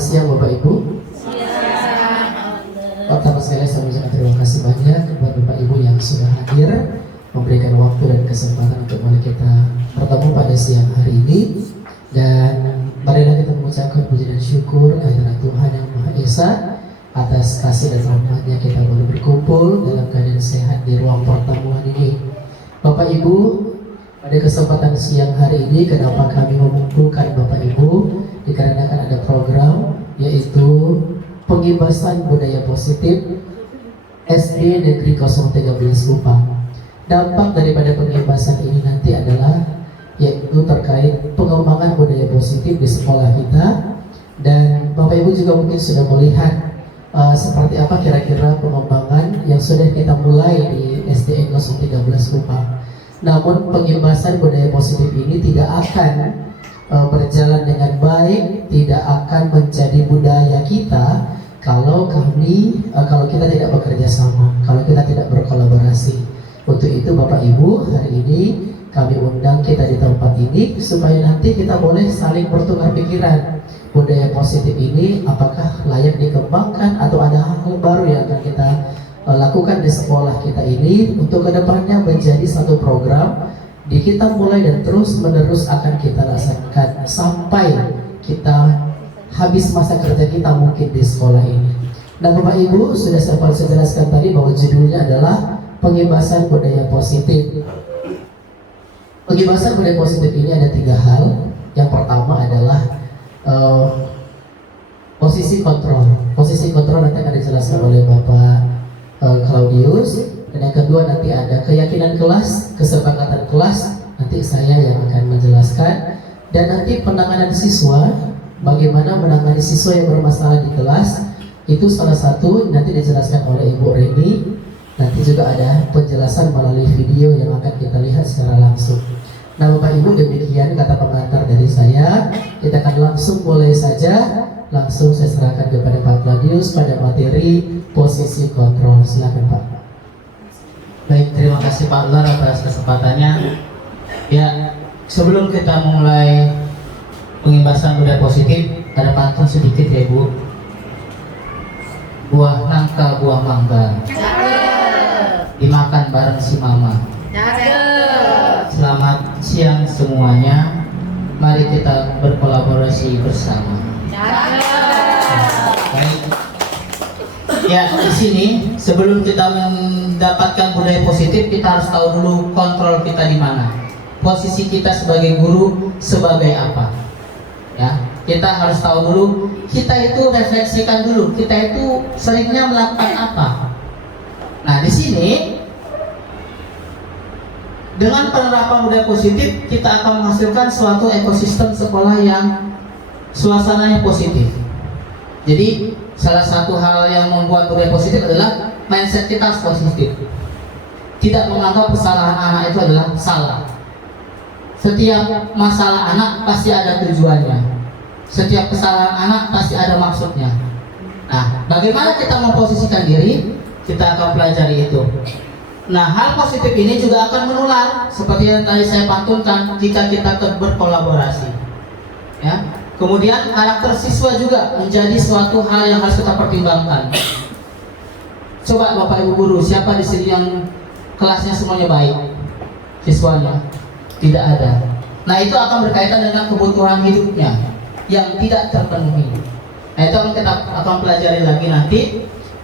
Selamat siang Bapak Ibu. Pertama sekali saya mengucapkan terima kasih banyak buat Bapak Ibu yang sudah hadir, memberikan waktu dan kesempatan untuk mari kita bertemu pada siang hari ini. Dan marilah kita mengucapkan puji dan syukur kehadirat Tuhan Yang Maha Esa atas kasih dan rahmat-Nya kita boleh berkumpul dalam keadaan sehat di ruang pertemuan ini. Bapak Ibu, pada kesempatan siang hari ini kenapa kami mengumpulkan Bapak Ibu? Dikarenakan ada program yaitu pengibasan budaya positif SD Negeri 013 Kupang. Dampak daripada pengibasan ini nanti adalah yaitu terkait pengembangan budaya positif di sekolah kita. Dan Bapak Ibu juga mungkin sudah melihat seperti apa kira-kira pengembangan yang sudah kita mulai di SDN 013 Kupang. Namun pengibasan budaya positif ini tidak akan berjalan dengan baik, tidak akan menjadi budaya kita kalau kita tidak bekerja sama, kalau kita tidak berkolaborasi. Untuk itu Bapak Ibu, hari ini kami undang kita di tempat ini supaya nanti kita boleh saling bertukar pikiran. Budaya positif ini apakah layak dikembangkan atau ada hal baru yang akan kita lakukan di sekolah kita ini untuk kedepannya menjadi satu program di kita mulai dan terus menerus akan kita laksanakan sampai kita habis masa kerja kita mungkin di sekolah ini. Dan Bapak Ibu sudah saya jelaskan tadi bahwa judulnya adalah pengibasan budaya positif. Pengibasan budaya positif ini ada 3 hal. Yang pertama adalah posisi kontrol. Posisi kontrol nanti akan dijelaskan oleh Bapak Claudius. Dan yang kedua nanti ada keyakinan kelas, kesepakatan kelas, nanti saya yang akan menjelaskan. Dan nanti penanganan siswa, bagaimana menangani siswa yang bermasalah di kelas, itu salah satu nanti dijelaskan oleh Ibu Reni. Nanti juga ada penjelasan melalui video yang akan kita lihat secara langsung. Nah Bapak Ibu, demikian kata pengantar dari saya. Kita akan langsung mulai saja. Langsung saya serahkan kepada Pak Claudius pada materi posisi kontrol. Silakan Pak. Baik, terima kasih Pak Ular atas kesempatannya. Ya, sebelum kita mulai pengibasan budaya positif, ada pantun sedikit ya Bu. Buah nangka, buah mangga, dimakan bareng si mama. Selamat siang semuanya. Mari kita berkolaborasi bersama. Baik. Ya, di sini sebelum kita mendapatkan budaya positif, kita harus tahu dulu kontrol kita di mana. Posisi kita sebagai guru sebagai apa? Ya, kita harus tahu dulu. Kita itu refleksikan dulu. Kita itu seringnya melakukan apa? Nah, di sini dengan penerapan budaya positif, kita akan menghasilkan suatu ekosistem sekolah yang suasananya positif. Jadi salah satu hal yang membuat budaya positif adalah mindset kita harus positif. Tidak menganggap kesalahan anak itu adalah salah. Setiap masalah anak pasti ada tujuannya. Setiap kesalahan anak pasti ada maksudnya. Nah, bagaimana kita memposisikan diri, kita akan pelajari itu. Nah, hal positif ini juga akan menular seperti yang tadi saya pantunkan jika kita berkolaborasi. Ya. Kemudian karakter siswa juga menjadi suatu hal yang harus kita pertimbangkan. Coba Bapak Ibu guru, siapa di sini yang kelasnya semuanya baik? Siswanya tidak ada. Nah, itu akan berkaitan dengan kebutuhan hidupnya yang tidak terpenuhi. Nah, itu kita akan pelajari lagi nanti.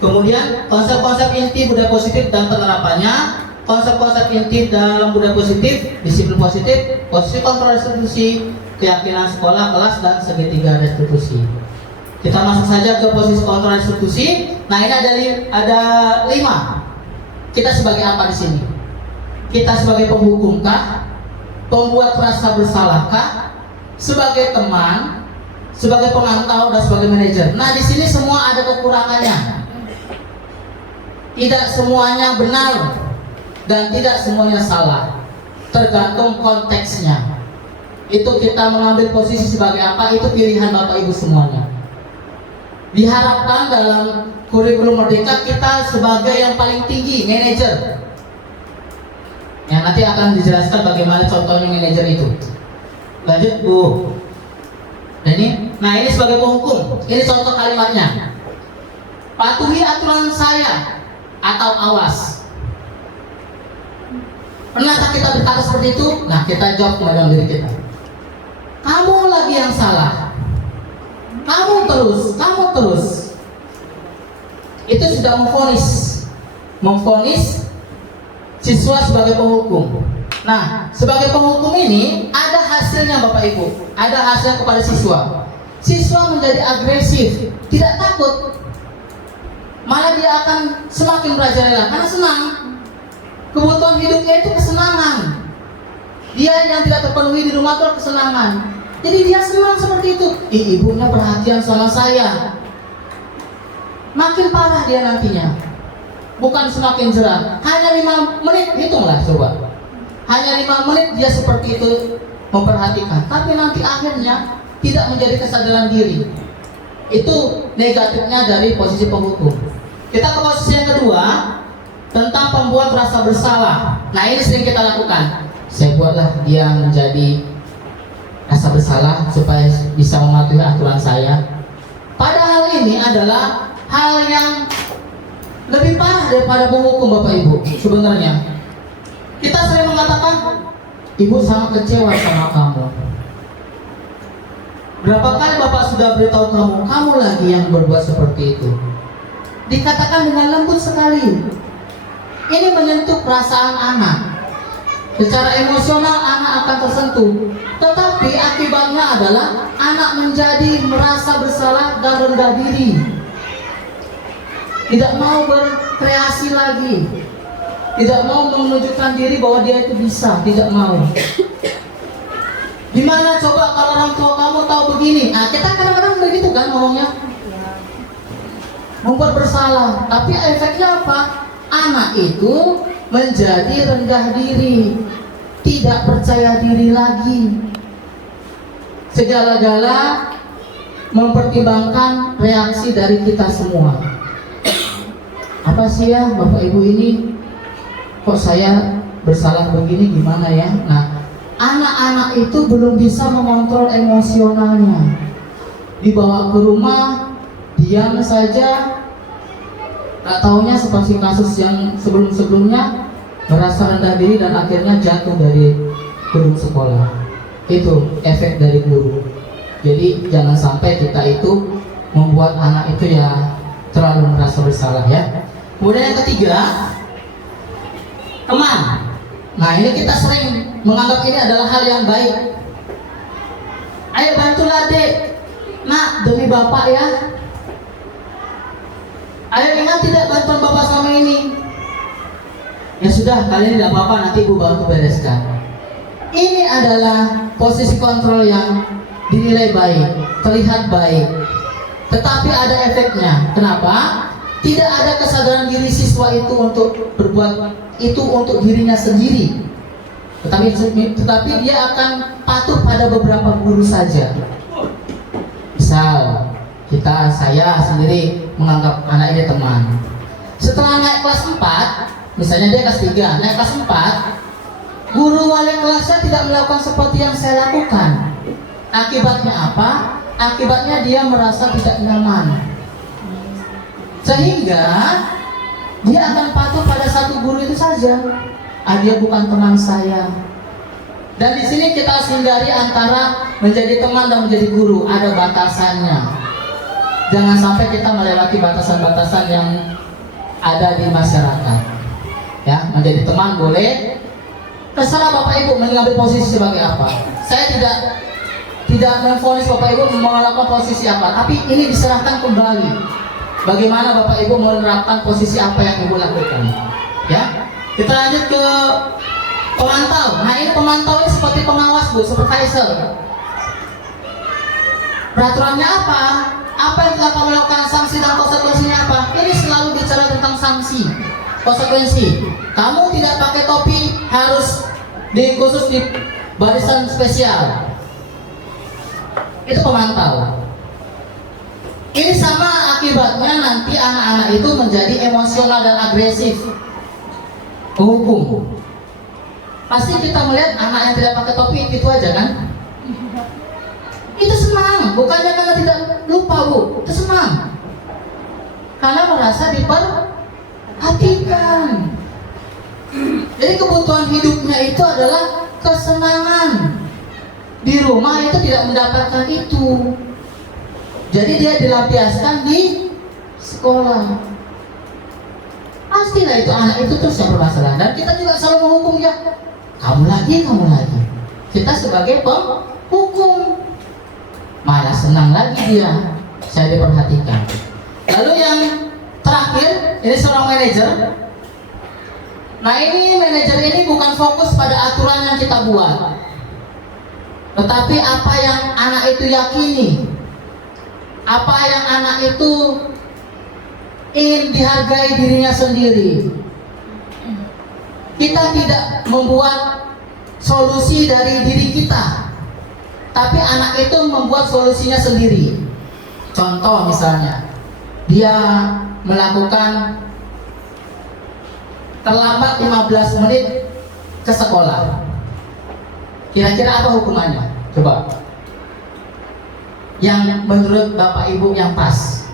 Kemudian konsep-konsep inti budaya positif dan penerapannya. Konsep-konsep inti dalam budaya positif, disiplin positif, posisi kontrol institusi, keyakinan sekolah, kelas, dan segitiga restitusi. Kita masuk saja ke posisi kontrol institusi. Nah, ini ada 5. Kita sebagai apa di sini? Kita sebagai penghukumkah? Pembuat rasa bersalahkah? Sebagai teman? Sebagai pemantau dan sebagai manajer? Nah, di sini semua ada kekurangannya. Tidak semuanya benar dan tidak semuanya salah. Tergantung konteksnya. Itu kita mengambil posisi sebagai apa, itu pilihan Bapak Ibu semuanya. Diharapkan dalam kurikulum Merdeka kita sebagai yang paling tinggi, manajer. Ya, nanti akan dijelaskan bagaimana contohnya manajer itu. Lanjut Bu. Nah ini sebagai penghukum. Ini contoh kalimatnya. Patuhi aturan saya atau awas. Pernahkah kita berkata seperti itu? Nah kita jawab kepada dalam diri kita. Kamu lagi yang salah. Kamu terus. Itu sudah memvonis siswa sebagai penghukum. Nah, sebagai penghukum ini ada hasilnya Bapak Ibu. Ada hasilnya kepada siswa. Siswa menjadi agresif, tidak takut. Malah dia akan semakin merajalela karena senang. Kebutuhan hidupnya itu kesenangan. Dia yang tidak terpenuhi di rumah itu kesenangan. Jadi dia senang seperti itu. Ibunya perhatian sama saya. Makin parah dia nantinya. Bukan semakin jerah. Hanya 5 menit, hitunglah coba. Hanya 5 menit dia seperti itu memperhatikan. Tapi nanti akhirnya tidak menjadi kesadaran diri. Itu negatifnya dari posisi penghukum. Kita ke posisi yang kedua, tentang pembuat rasa bersalah. Nah ini sering kita lakukan. Saya buatlah dia menjadi rasa bersalah supaya bisa mematuhi aturan saya. Padahal ini adalah hal yang lebih parah daripada penghukum Bapak Ibu. Sebenarnya kita sering mengatakan, ibu sangat kecewa sama kamu. Berapa kali Bapak sudah beritahu kamu lagi yang berbuat seperti itu. Dikatakan dengan lembut sekali. Ini menyentuh perasaan anak. Secara emosional anak akan tersentuh. Tetapi akibatnya adalah anak menjadi merasa bersalah dan rendah diri. Tidak mau berkreasi lagi. Tidak mau menunjukkan diri bahwa dia itu bisa. Tidak mau. Gimana coba kalau orang tua kamu tahu begini? Nah kita kadang-kadang begitu kan ngomongnya. Membuat bersalah. Tapi efeknya apa? Anak itu menjadi rendah diri, tidak percaya diri lagi. Segala-gala mempertimbangkan reaksi dari kita semua. Apa sih ya Bapak Ibu ini? Kok saya bersalah begini, gimana ya? Nah, anak-anak itu belum bisa mengontrol emosionalnya. Dibawa ke rumah, diam saja. Tak taunya seperti kasus yang sebelum-sebelumnya merasa rendah diri dan akhirnya jatuh dari gedung sekolah. Itu efek dari guru. Jadi jangan sampai kita itu membuat anak itu ya terlalu merasa bersalah ya. Kemudian yang ketiga, teman. Nah ini kita sering menganggap ini adalah hal yang baik. Ayo bantulah dek, nak demi bapak ya. Ayo ingat tidak bantuan bapak selama ini. Ya sudah, kali ini tidak apa-apa, nanti ibu bantu bereskan. Ini adalah posisi kontrol yang dinilai baik, terlihat baik, tetapi ada efeknya. Kenapa? Tidak ada kesadaran diri siswa itu untuk berbuat itu untuk dirinya sendiri. Tetapi dia akan patuh pada beberapa guru saja. Misal saya sendiri menganggap anak ini teman. Setelah naik kelas 4, misalnya dia kelas 3, naik kelas 4, guru wali kelasnya tidak melakukan seperti yang saya lakukan. Akibatnya apa? Akibatnya dia merasa tidak nyaman. Sehingga dia akan patuh pada satu guru itu saja. Dia bukan teman saya. Dan di sini kita harus hindari antara menjadi teman dan menjadi guru. Ada batasannya. Jangan sampai kita melewati batasan-batasan yang ada di masyarakat. Ya, menjadi teman boleh. Terserah Bapak Ibu mengambil posisi sebagai apa. Saya tidak memvonis Bapak Ibu melakukan posisi apa, tapi ini diserahkan kembali. Bagaimana Bapak Ibu menerapkan posisi apa yang Ibu lakukan. Ya, kita lanjut ke pemantau. Nah ini pemantau ini seperti pengawas Bu, supervisor. Peraturannya apa? Apa yang telah kamu lakukan, sanksi dan konsekuensinya apa? Ini selalu bicara tentang sanksi, konsekuensi. Kamu tidak pakai topi harus khusus di barisan spesial. Itu pemantau. Ini sama akibatnya nanti anak-anak itu menjadi emosional dan agresif. Hukum. Pasti kita melihat anak yang tidak pakai topi itu aja kan? Itu senang. senang, bukannya karena tidak lupa Bu, itu senang. Karena merasa diperhatikan. Jadi kebutuhan hidupnya itu adalah kesenangan. Di rumah itu tidak mendapatkan itu. Jadi dia dilampiaskan di sekolah. Pastilah itu anak itu terus yang bermasalah. Dan kita juga selalu menghukum dia. Kamu lagi. Kita sebagai penghukum. Malah senang lagi dia. Saya diperhatikan. Lalu yang terakhir, ini seorang manajer. Nah ini manajer ini bukan fokus pada aturan yang kita buat, tetapi apa yang anak itu yakini, apa yang anak itu ingin dihargai dirinya sendiri. Kita tidak membuat solusi dari diri kita, tapi anak itu membuat solusinya sendiri. Contoh misalnya, dia melakukan terlambat 15 menit ke sekolah. Kira-kira apa hukumannya? Coba. Yang menurut Bapak Ibu yang pas.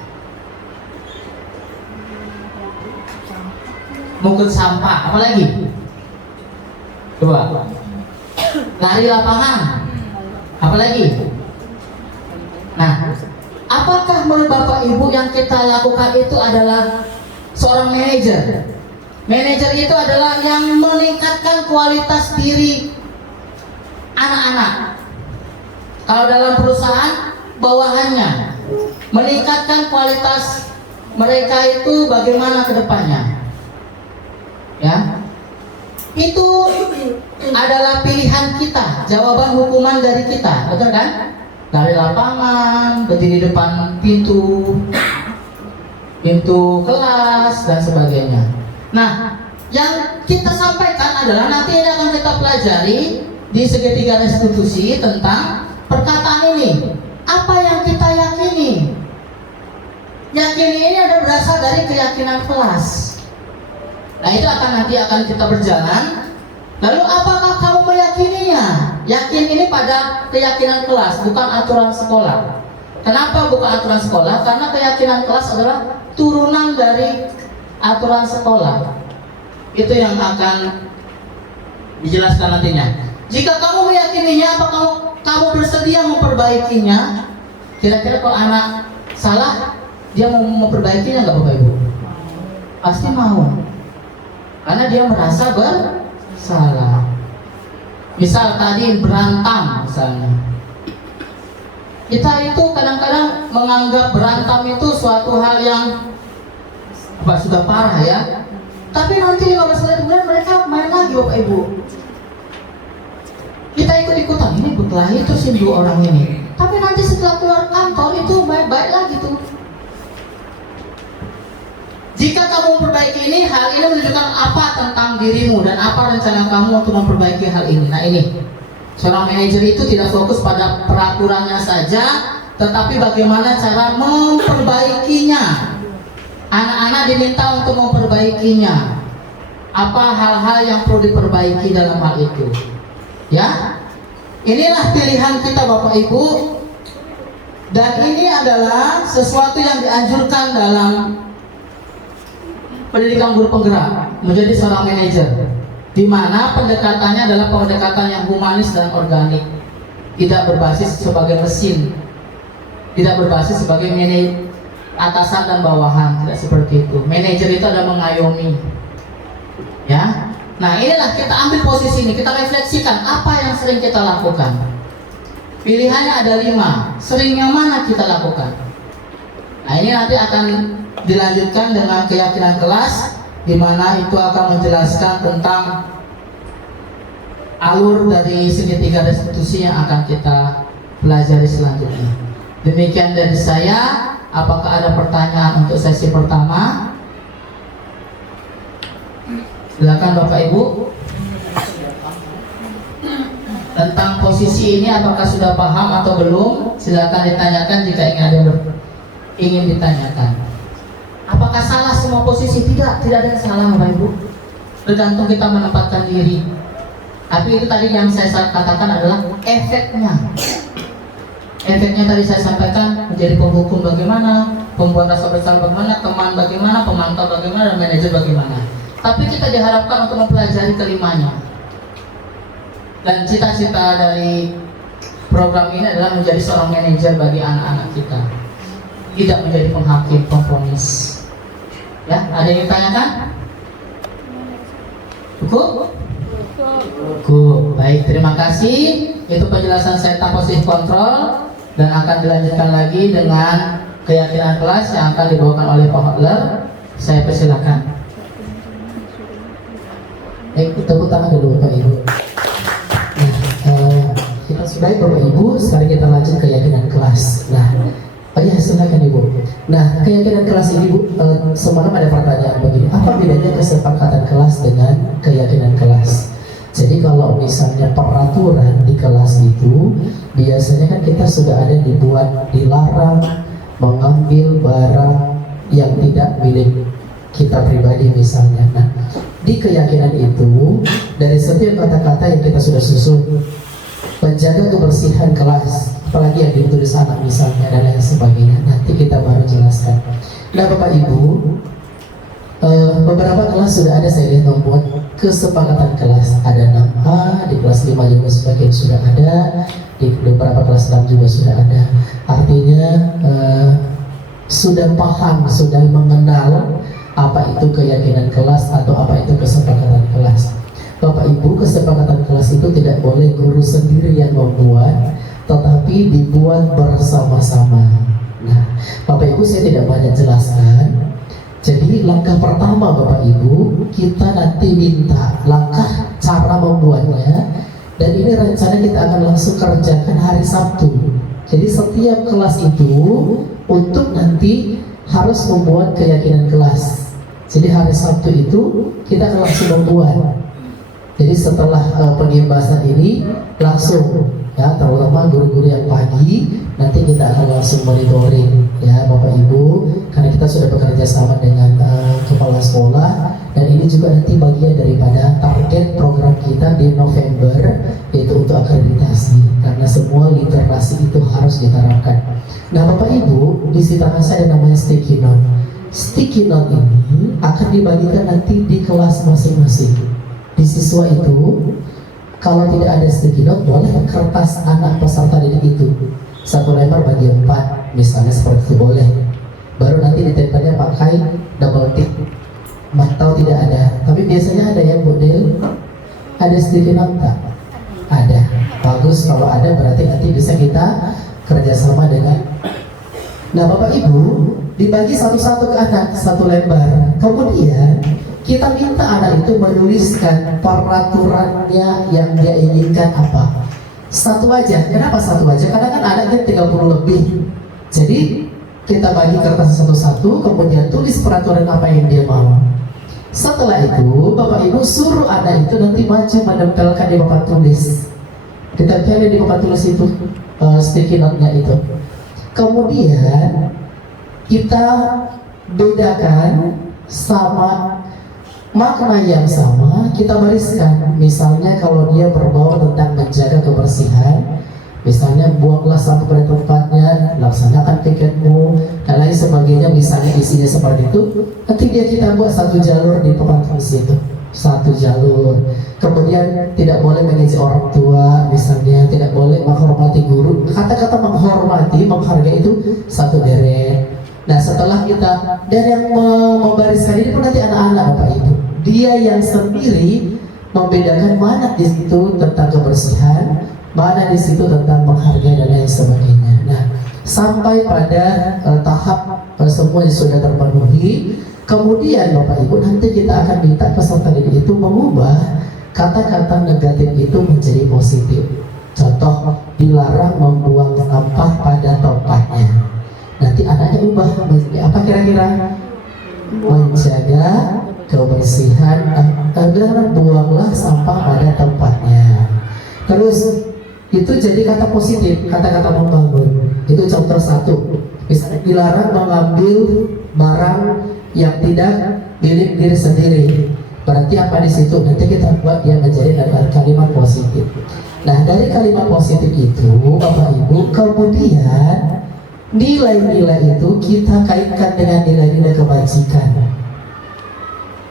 Mungkut sampah, apa lagi? Coba. Lari lapangan. Apa lagi? Nah, apakah menurut Bapak Ibu yang kita lakukan itu adalah seorang manajer? Manajer itu adalah yang meningkatkan kualitas diri anak-anak. Kalau dalam perusahaan, bawahannya meningkatkan kualitas mereka itu bagaimana ke depannya. Ya. Itu adalah pilihan kita, jawaban hukuman dari kita, betul kan? Dari lapangan, berdiri depan pintu kelas dan sebagainya. Nah, yang kita sampaikan adalah nanti ini akan kita pelajari di segitiga restitusi tentang perkataan ini. Apa yang kita yakini? Yakini ini ada berasal dari keyakinan kelas. Nah, itu nanti akan kita berjalan. Lalu apakah kamu meyakininya? Yakin ini pada keyakinan kelas, bukan aturan sekolah. Kenapa bukan aturan sekolah? Karena keyakinan kelas adalah turunan dari aturan sekolah. Itu yang akan dijelaskan nantinya. Jika kamu meyakininya, apa kamu bersedia memperbaikinya? Kira-kira kalau anak salah, dia mau memperbaikinya nggak Bapak Ibu? Pasti mau. Karena dia merasa bersalah. Misal tadi berantem misalnya. Kita itu kadang-kadang menganggap berantem itu suatu hal yang sudah parah ya. Tapi nanti 15 menit kemudian mereka main lagi Bapak Ibu. Kita ikut-ikutan, ini berkelahi terus dua orang ini. Tapi nanti setelah keluar kantor itu baik-baik lagi tuh. Jika kamu memperbaiki ini, hal ini menunjukkan apa tentang dirimu dan apa rencana kamu untuk memperbaiki hal ini. Nah ini, seorang manajer itu tidak fokus pada peraturannya saja, tetapi bagaimana cara memperbaikinya. Anak-anak diminta untuk memperbaikinya. Apa hal-hal yang perlu diperbaiki dalam hal itu? Ya, inilah pilihan kita Bapak Ibu. Dan ini adalah sesuatu yang dianjurkan dalam pendidikan guru penggerak menjadi seorang manajer, di mana pendekatannya adalah pendekatan yang humanis dan organik, tidak berbasis sebagai mesin, tidak berbasis sebagai atasan dan bawahan, tidak seperti itu. Manajer itu adalah mengayomi. Ya, nah inilah kita ambil posisi ini, kita refleksikan apa yang sering kita lakukan. Pilihannya ada 5, sering yang mana kita lakukan. Nah ini nanti akan dilanjutkan dengan keyakinan kelas, di mana itu akan menjelaskan tentang alur dari segitiga restitusi yang akan kita pelajari selanjutnya. Demikian dari saya. Apakah ada pertanyaan untuk sesi pertama? Silakan Bapak Ibu. Tentang posisi ini apakah sudah paham atau belum? Silakan ditanyakan jika ingin ditanyakan. Apakah salah semua posisi? Tidak ada yang salah Bapak Ibu. Tergantung kita menempatkan diri. Tapi itu tadi yang saya katakan adalah efeknya. Efeknya tadi saya sampaikan, menjadi penghukum bagaimana, pembuat rasa bersalah bagaimana, teman bagaimana, pemantau bagaimana, dan manajer bagaimana. Tapi kita diharapkan untuk mempelajari kelimanya. Dan cita-cita dari program ini adalah menjadi seorang manajer bagi anak-anak kita, tidak menjadi penghakim, pemvonis. Ya, ada yang ditanyakan? Cukup? Cukup. Baik, terima kasih. Itu penjelasan saya tentang positif kontrol, dan akan dilanjutkan lagi dengan keyakinan kelas yang akan dibawakan oleh Pak Hotler. Saya persilakan. Tepuk tangan dulu Bapak Ibu. Nah, kita sudah Bapak Ibu, sekarang kita lanjut keyakinan kelas. Nah, ya silakan Ibu. Nah, keyakinan kelas ini Bu, semalam ada pertanyaan begini, apa bedanya kesepakatan kelas dengan keyakinan kelas? Jadi kalau misalnya peraturan di kelas itu, biasanya kan kita sudah ada dilarang mengambil barang yang tidak milik kita pribadi misalnya. Nah, di keyakinan itu, dari setiap kata-kata yang kita sudah susun, menjaga kebersihan kelas, apalagi yang ditulis anak misalnya dan lain sebagainya, nanti kita baru jelaskan. Nah Bapak Ibu, beberapa kelas sudah ada saya lihat membuat kesepakatan kelas. Ada 6A, di kelas 5 juga sebagian sudah ada, di beberapa kelas 6 juga sudah ada. Artinya sudah paham, sudah mengenal apa itu keyakinan kelas atau apa itu kesepakatan kelas. Bapak Ibu, kesepakatan kelas itu tidak boleh guru sendiri yang membuat, tetapi dibuat bersama-sama. Nah, Bapak Ibu saya tidak banyak jelaskan. Jadi langkah pertama Bapak Ibu, kita nanti minta langkah cara membuatnya, dan ini rencana kita akan langsung kerjakan hari Sabtu. Jadi setiap kelas itu untuk nanti harus membuat keyakinan kelas. Jadi hari Sabtu itu kita akan langsung membuat. Jadi setelah pengibasan ini langsung, ya, terutama guru-guru yang pagi, nanti kita akan langsung monitoring, ya Bapak Ibu, karena kita sudah bekerja sama dengan kepala sekolah, dan ini juga nanti bagian daripada target program kita di November, yaitu untuk akreditasi, karena semua literasi itu harus diterapkan. Nah Bapak Ibu, di tangan saya ada namanya sticky note. Sticky note ini akan dibagikan nanti di kelas masing-masing. Di siswa itu, kalau tidak ada sticky note, boleh kertas anak peserta didik itu satu lembar bagi 4, misalnya seperti itu boleh. Baru nanti ditempelnya pakai double tick atau tidak ada. Tapi biasanya ada yang model ada sticky note tak? Ada. Bagus, kalau ada berarti nanti bisa kita kerjasama dengan. Nah Bapak Ibu, dibagi satu-satu ke anak, satu lembar. Kemudian kita minta anak itu menuliskan peraturannya yang dia inginkan apa. Satu aja. Kenapa satu aja? Karena kan anaknya 30 lebih. Jadi kita bagi kertas satu-satu, kemudian tulis peraturan apa yang dia mau. Setelah itu Bapak Ibu suruh anak itu nanti maju menempelkan di papan tulis. Ditempelin di papan tulis itu sticky note-nya itu. Kemudian kita bedakan sama makna yang sama, kita bariskan. Misalnya kalau dia berbau tentang menjaga kebersihan, misalnya buanglah sampah pada tempatnya, laksanakan piketmu, dan lain sebagainya, misalnya isinya seperti itu. Nanti kita buat satu jalur di papan tulis itu, satu jalur. Kemudian tidak boleh mengejek orang tua, misalnya tidak boleh menghormati guru. Kata-kata menghormati, menghargai itu satu deret. Nah setelah kita, dan yang membariskan ini pun nanti anak-anak Bapak Ibu, dia yang sendiri membedakan mana di situ tentang kebersihan, mana di situ tentang menghargai dan lain sebagainya. Nah sampai pada tahap semuanya sudah terpenuhi, kemudian Bapak Ibu nanti kita akan minta peserta didik itu mengubah kata-kata negatif itu menjadi positif. Contoh, dilarang membuang sampah pada tempatnya. Nanti anaknya ubah menjadi apa kira-kira? Menjaga kebersihan, buanglah sampah pada tempatnya. Terus itu jadi kata positif, kata-kata membangun. Itu contoh satu. Misalnya dilarang mengambil barang yang tidak milik diri sendiri. Berarti apa di situ? Nanti kita buat dia menjadi kalimat positif. Nah, dari kalimat positif itu, Bapak Ibu, kemudian nilai-nilai itu kita kaitkan dengan nilai-nilai kebajikan.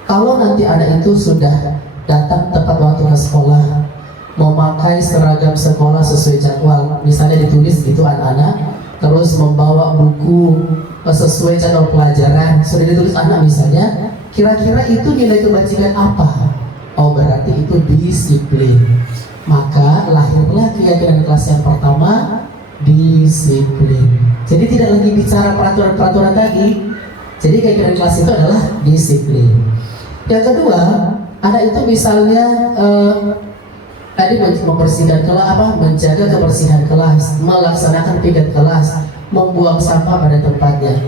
Kalau nanti anak itu sudah datang tepat waktu ke sekolah, memakai seragam sekolah sesuai jadwal, misalnya ditulis gitu anak-anak, terus membawa buku sesuai jadwal pelajaran, sudah ditulis anak misalnya, kira-kira itu nilai kebajikan apa? Oh, berarti itu disiplin. Maka lahirlah keyakinan kelas yang pertama, disiplin. Jadi tidak lagi bicara peraturan-peraturan tadi. Jadi keyakinan kelas itu adalah disiplin. Yang kedua, anak itu misalnya tadi membersihkan kelas, menjaga kebersihan kelas, melaksanakan piket kelas, membuang sampah pada tempatnya.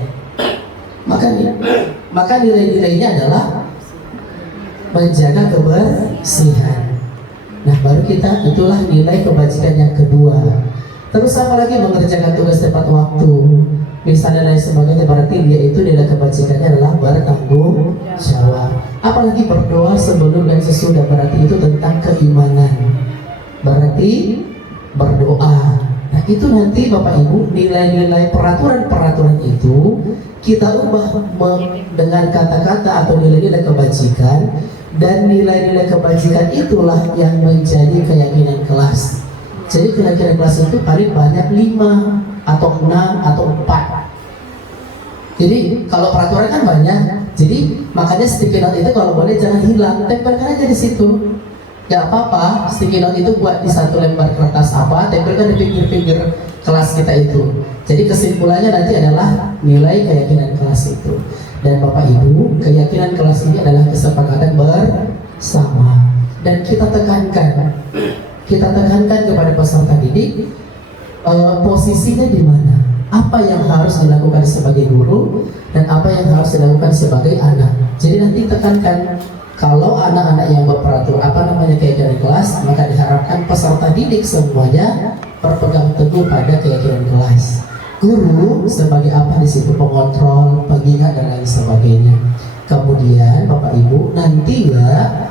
Maka nilai-nilainya adalah menjaga kebersihan. Nah, baru itulah nilai kebajikan yang kedua. Terus apalagi mengerjakan tugas tepat waktu, misalnya lain sebagainya, berarti dia itu nilai kebajikannya adalah bertanggung jawab. Apalagi berdoa sebelum dan sesudah, berarti itu tentang keimanan. Berarti berdoa. Nah, itu nanti Bapak Ibu, nilai-nilai peraturan-peraturan itu kita ubah dengan kata-kata atau nilai-nilai kebajikan, dan nilai-nilai kebajikan itulah yang menjadi keyakinan kelas. Jadi keyakinan kelas itu paling banyak 5 atau 6 atau 4. Jadi kalau peraturan kan banyak, jadi makanya sticky note itu kalau boleh jangan hilang, tempelkan aja di situ. Gak apa-apa, sticky note itu buat di satu lembar kertas tempelkan di pinggir-pinggir kelas kita itu. Jadi kesimpulannya nanti adalah nilai keyakinan kelas itu. Dan Bapak Ibu, keyakinan kelas ini adalah kesepakatan bersama. Dan kita tekankan kepada peserta didik, posisinya di mana, apa yang harus dilakukan sebagai guru dan apa yang harus dilakukan sebagai anak. Jadi nanti tekankan, kalau anak-anak yang berperaturan keyakinan kelas, maka diharapkan peserta didik semuanya berpegang teguh pada keyakinan kelas. Guru sebagai apa di situ, pengontrol, pengingat dan lain sebagainya. Kemudian Bapak Ibu, nantinya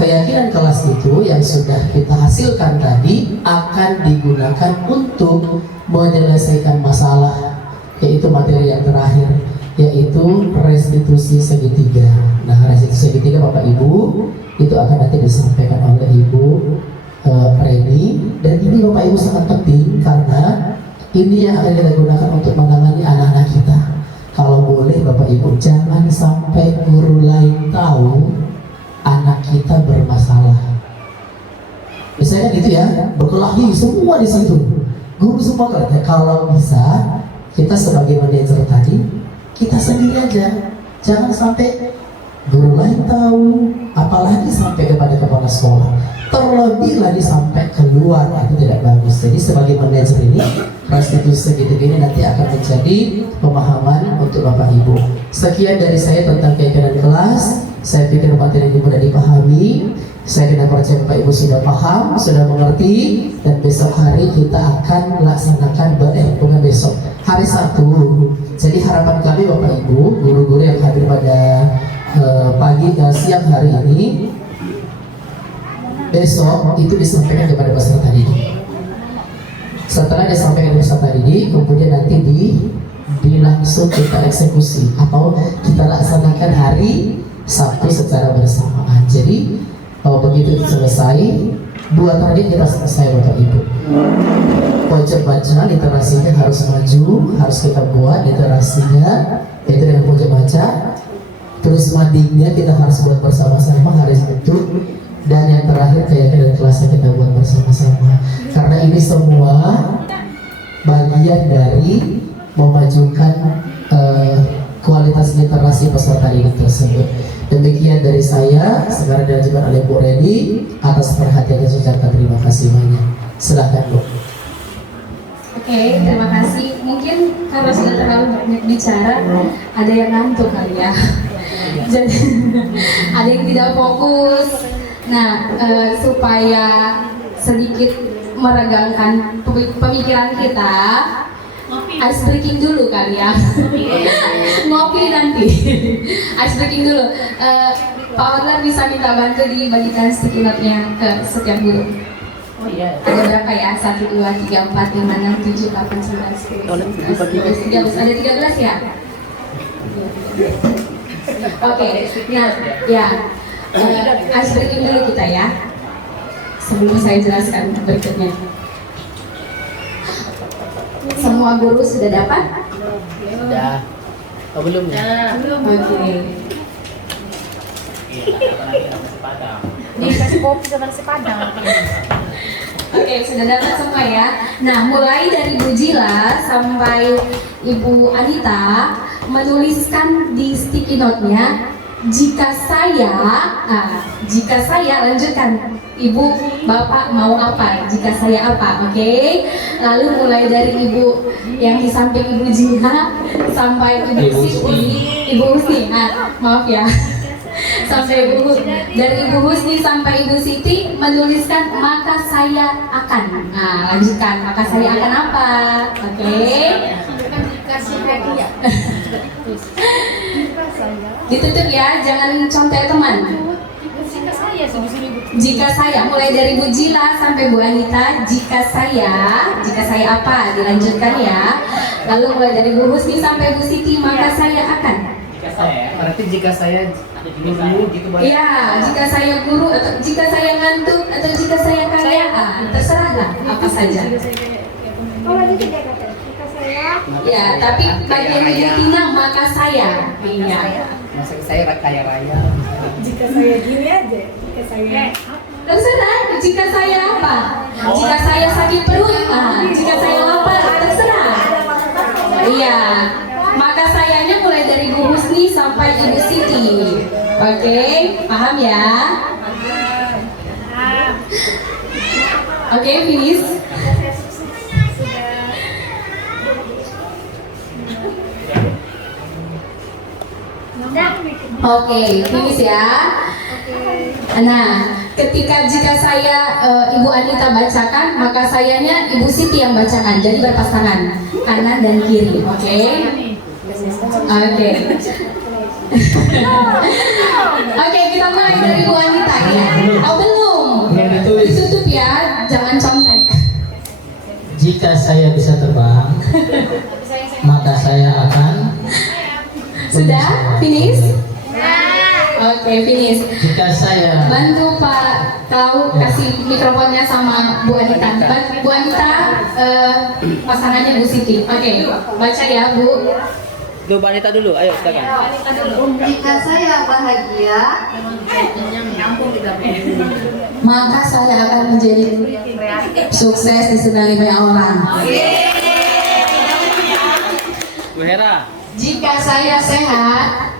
keyakinan kelas itu yang sudah kita hasilkan tadi akan digunakan untuk menyelesaikan masalah, yaitu materi yang terakhir, yaitu restitusi segitiga. Nah, restitusi segitiga Bapak Ibu itu akan nanti disampaikan oleh Ibu Reni, dan ini Bapak Ibu sangat penting karena ini yang akan kita gunakan untuk menangani anak-anak kita. Kalau boleh Bapak Ibu, jangan sampai guru lain tahu anak kita bermasalah. Misalnya gitu ya, berkelahi semua di situ, guru semua kerja. Kalau bisa, kita sebagai manajer tadi, kita sendiri aja, jangan sampai guru lain tahu, apalagi sampai kepada kepala sekolah, terlebih lagi sampai keluar, itu tidak bagus. Jadi sebagai manajer ini, restitusi segitu ini nanti akan menjadi pemahaman untuk Bapak Ibu. Sekian dari saya tentang keyakinan kelas. Saya pikir materi ini mudah dipahami. Saya tidak percaya Bapak Ibu sudah paham, sudah mengerti, dan besok hari kita akan melaksanakan bukan besok, hari Sabtu. Jadi harapan kami Bapak Ibu, guru-guru yang hadir pada siang hari ini, besok itu disampaikan kepada peserta didik. Setelah disampaikan kepada peserta didik, kemudian nanti langsung kita eksekusi atau kita laksanakan hari Sabtu secara bersamaan. Jadi begitu selesai, 2 tadi kita selesai Bapak Ibu. Pojok baca literasinya harus maju, harus kita buat literasinya, yaitu dengan pojok baca. Terus madingnya kita harus buat bersama-sama hari Sabtu. Dan yang terakhir keyakinan kelasnya kita buat bersama-sama. Karena ini semua bagian dari memajukan kualitas literasi peserta didik tersebut. Demikian dari saya, sekarang dilanjutkan oleh Bu Reni. Atas perhatiannya saya ucapkan terima kasih banyak. Silahkan Bu. Oke, terima kasih. Mungkin karena sudah terlalu banyak bicara, ada yang ngantuk kali ya. Jadi ada yang tidak fokus. Nah, supaya sedikit meregangkan pemikiran kita, ice breaking dulu kali ya. Ngopi nanti. Ice breaking dulu. Pak Orlan bisa minta bantu dibagikan sticky note-nya ke setiap guru. Oh iya. Ada berapa ya? 1, 2, 3, 4, 5, 6, 7, 8, 9, 10, 11, 12, ada 13 ya? Oke, nah ya ice breaking dulu kita ya. Sebelum saya jelaskan berikutnya. Semua guru sudah dapat? Sudah. Oh belum ya? Oke. Dikasih kopi sama nasi padang. Oke, sudah dapat semua ya. Nah, mulai dari Bu Jila sampai Ibu Anita menuliskan di sticky note-nya jika saya lanjutkan Ibu, Bapak mau apa? Jika saya apa? Oke. Lalu mulai dari Ibu yang di samping Ibu Jila sampai Ibu Siti, Ibu Husni. Maaf ya. Sampai dari Ibu Husni sampai Ibu Siti menuliskan maka saya akan. Nah, lanjutkan. Maka saya akan apa? Oke. Kasih hadiah. Ditutup ya, jangan contek teman. Jika saya sudah Jika saya, mulai dari Bu Jila sampai Bu Anita, jika saya apa? Dilanjutkan ya. Lalu mulai dari Bu Husni sampai Bu Siti, maka saya akan. Jika saya, berarti jika saya guru gitu Bang. Iya, jika saya guru atau jika saya ngantuk atau jika saya kaya, terserahlah apa saja. Oh, lagi tidak kata. Jika saya. Ya, tapi bagian Ibu Tina maka saya. Iya. Masa saya kaya raya. Jika saya gini aja. Jika saya. Terserah. Jika saya apa? Jika saya sakit perut, jika saya lapar, terserah. Iya. Maka sayanya mulai dari Bu Husni sampai Ibu Siti. Oke, paham ya? Oke, finish. Oke, finish ya. Nah, ketika jika saya Ibu Anita bacakan, maka sayanya Ibu Siti yang bacakan. Jadi berpasangan kanan dan kiri. Oke. Oke. Oke, kita mulai dari Bu Anita ya. Oh belum. Ditutup ya, jangan contek. Jika saya bisa terbang, maka saya akan. Sudah? Finish? Oke, finish. Jika saya Bantu Pak Klau kasih mikrofonnya sama Bu Anita. Bu Anita pasangannya Bu Siti. Oke, baca ya Bu. Duh, Wanita dulu, ayo silakan. Jika saya bahagia, Maka saya akan menjadi sukses disenangi banyak orang. Bu Hera. Jika saya sehat,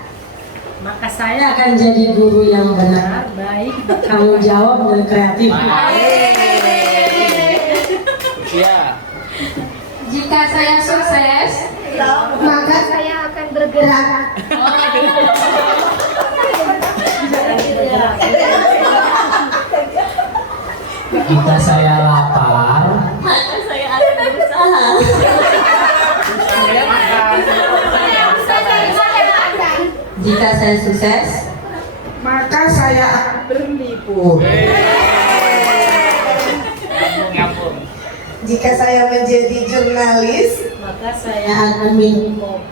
Maka saya akan jadi guru yang benar, baik. tanggung jawab dan kreatif. Iya. jika saya sukses, maka Saya akan bergerak. jika saya lapar, Jika saya sukses, maka saya akan berlibur. Ngapung. Jika saya menjadi jurnalis, Maka saya saya akan minum.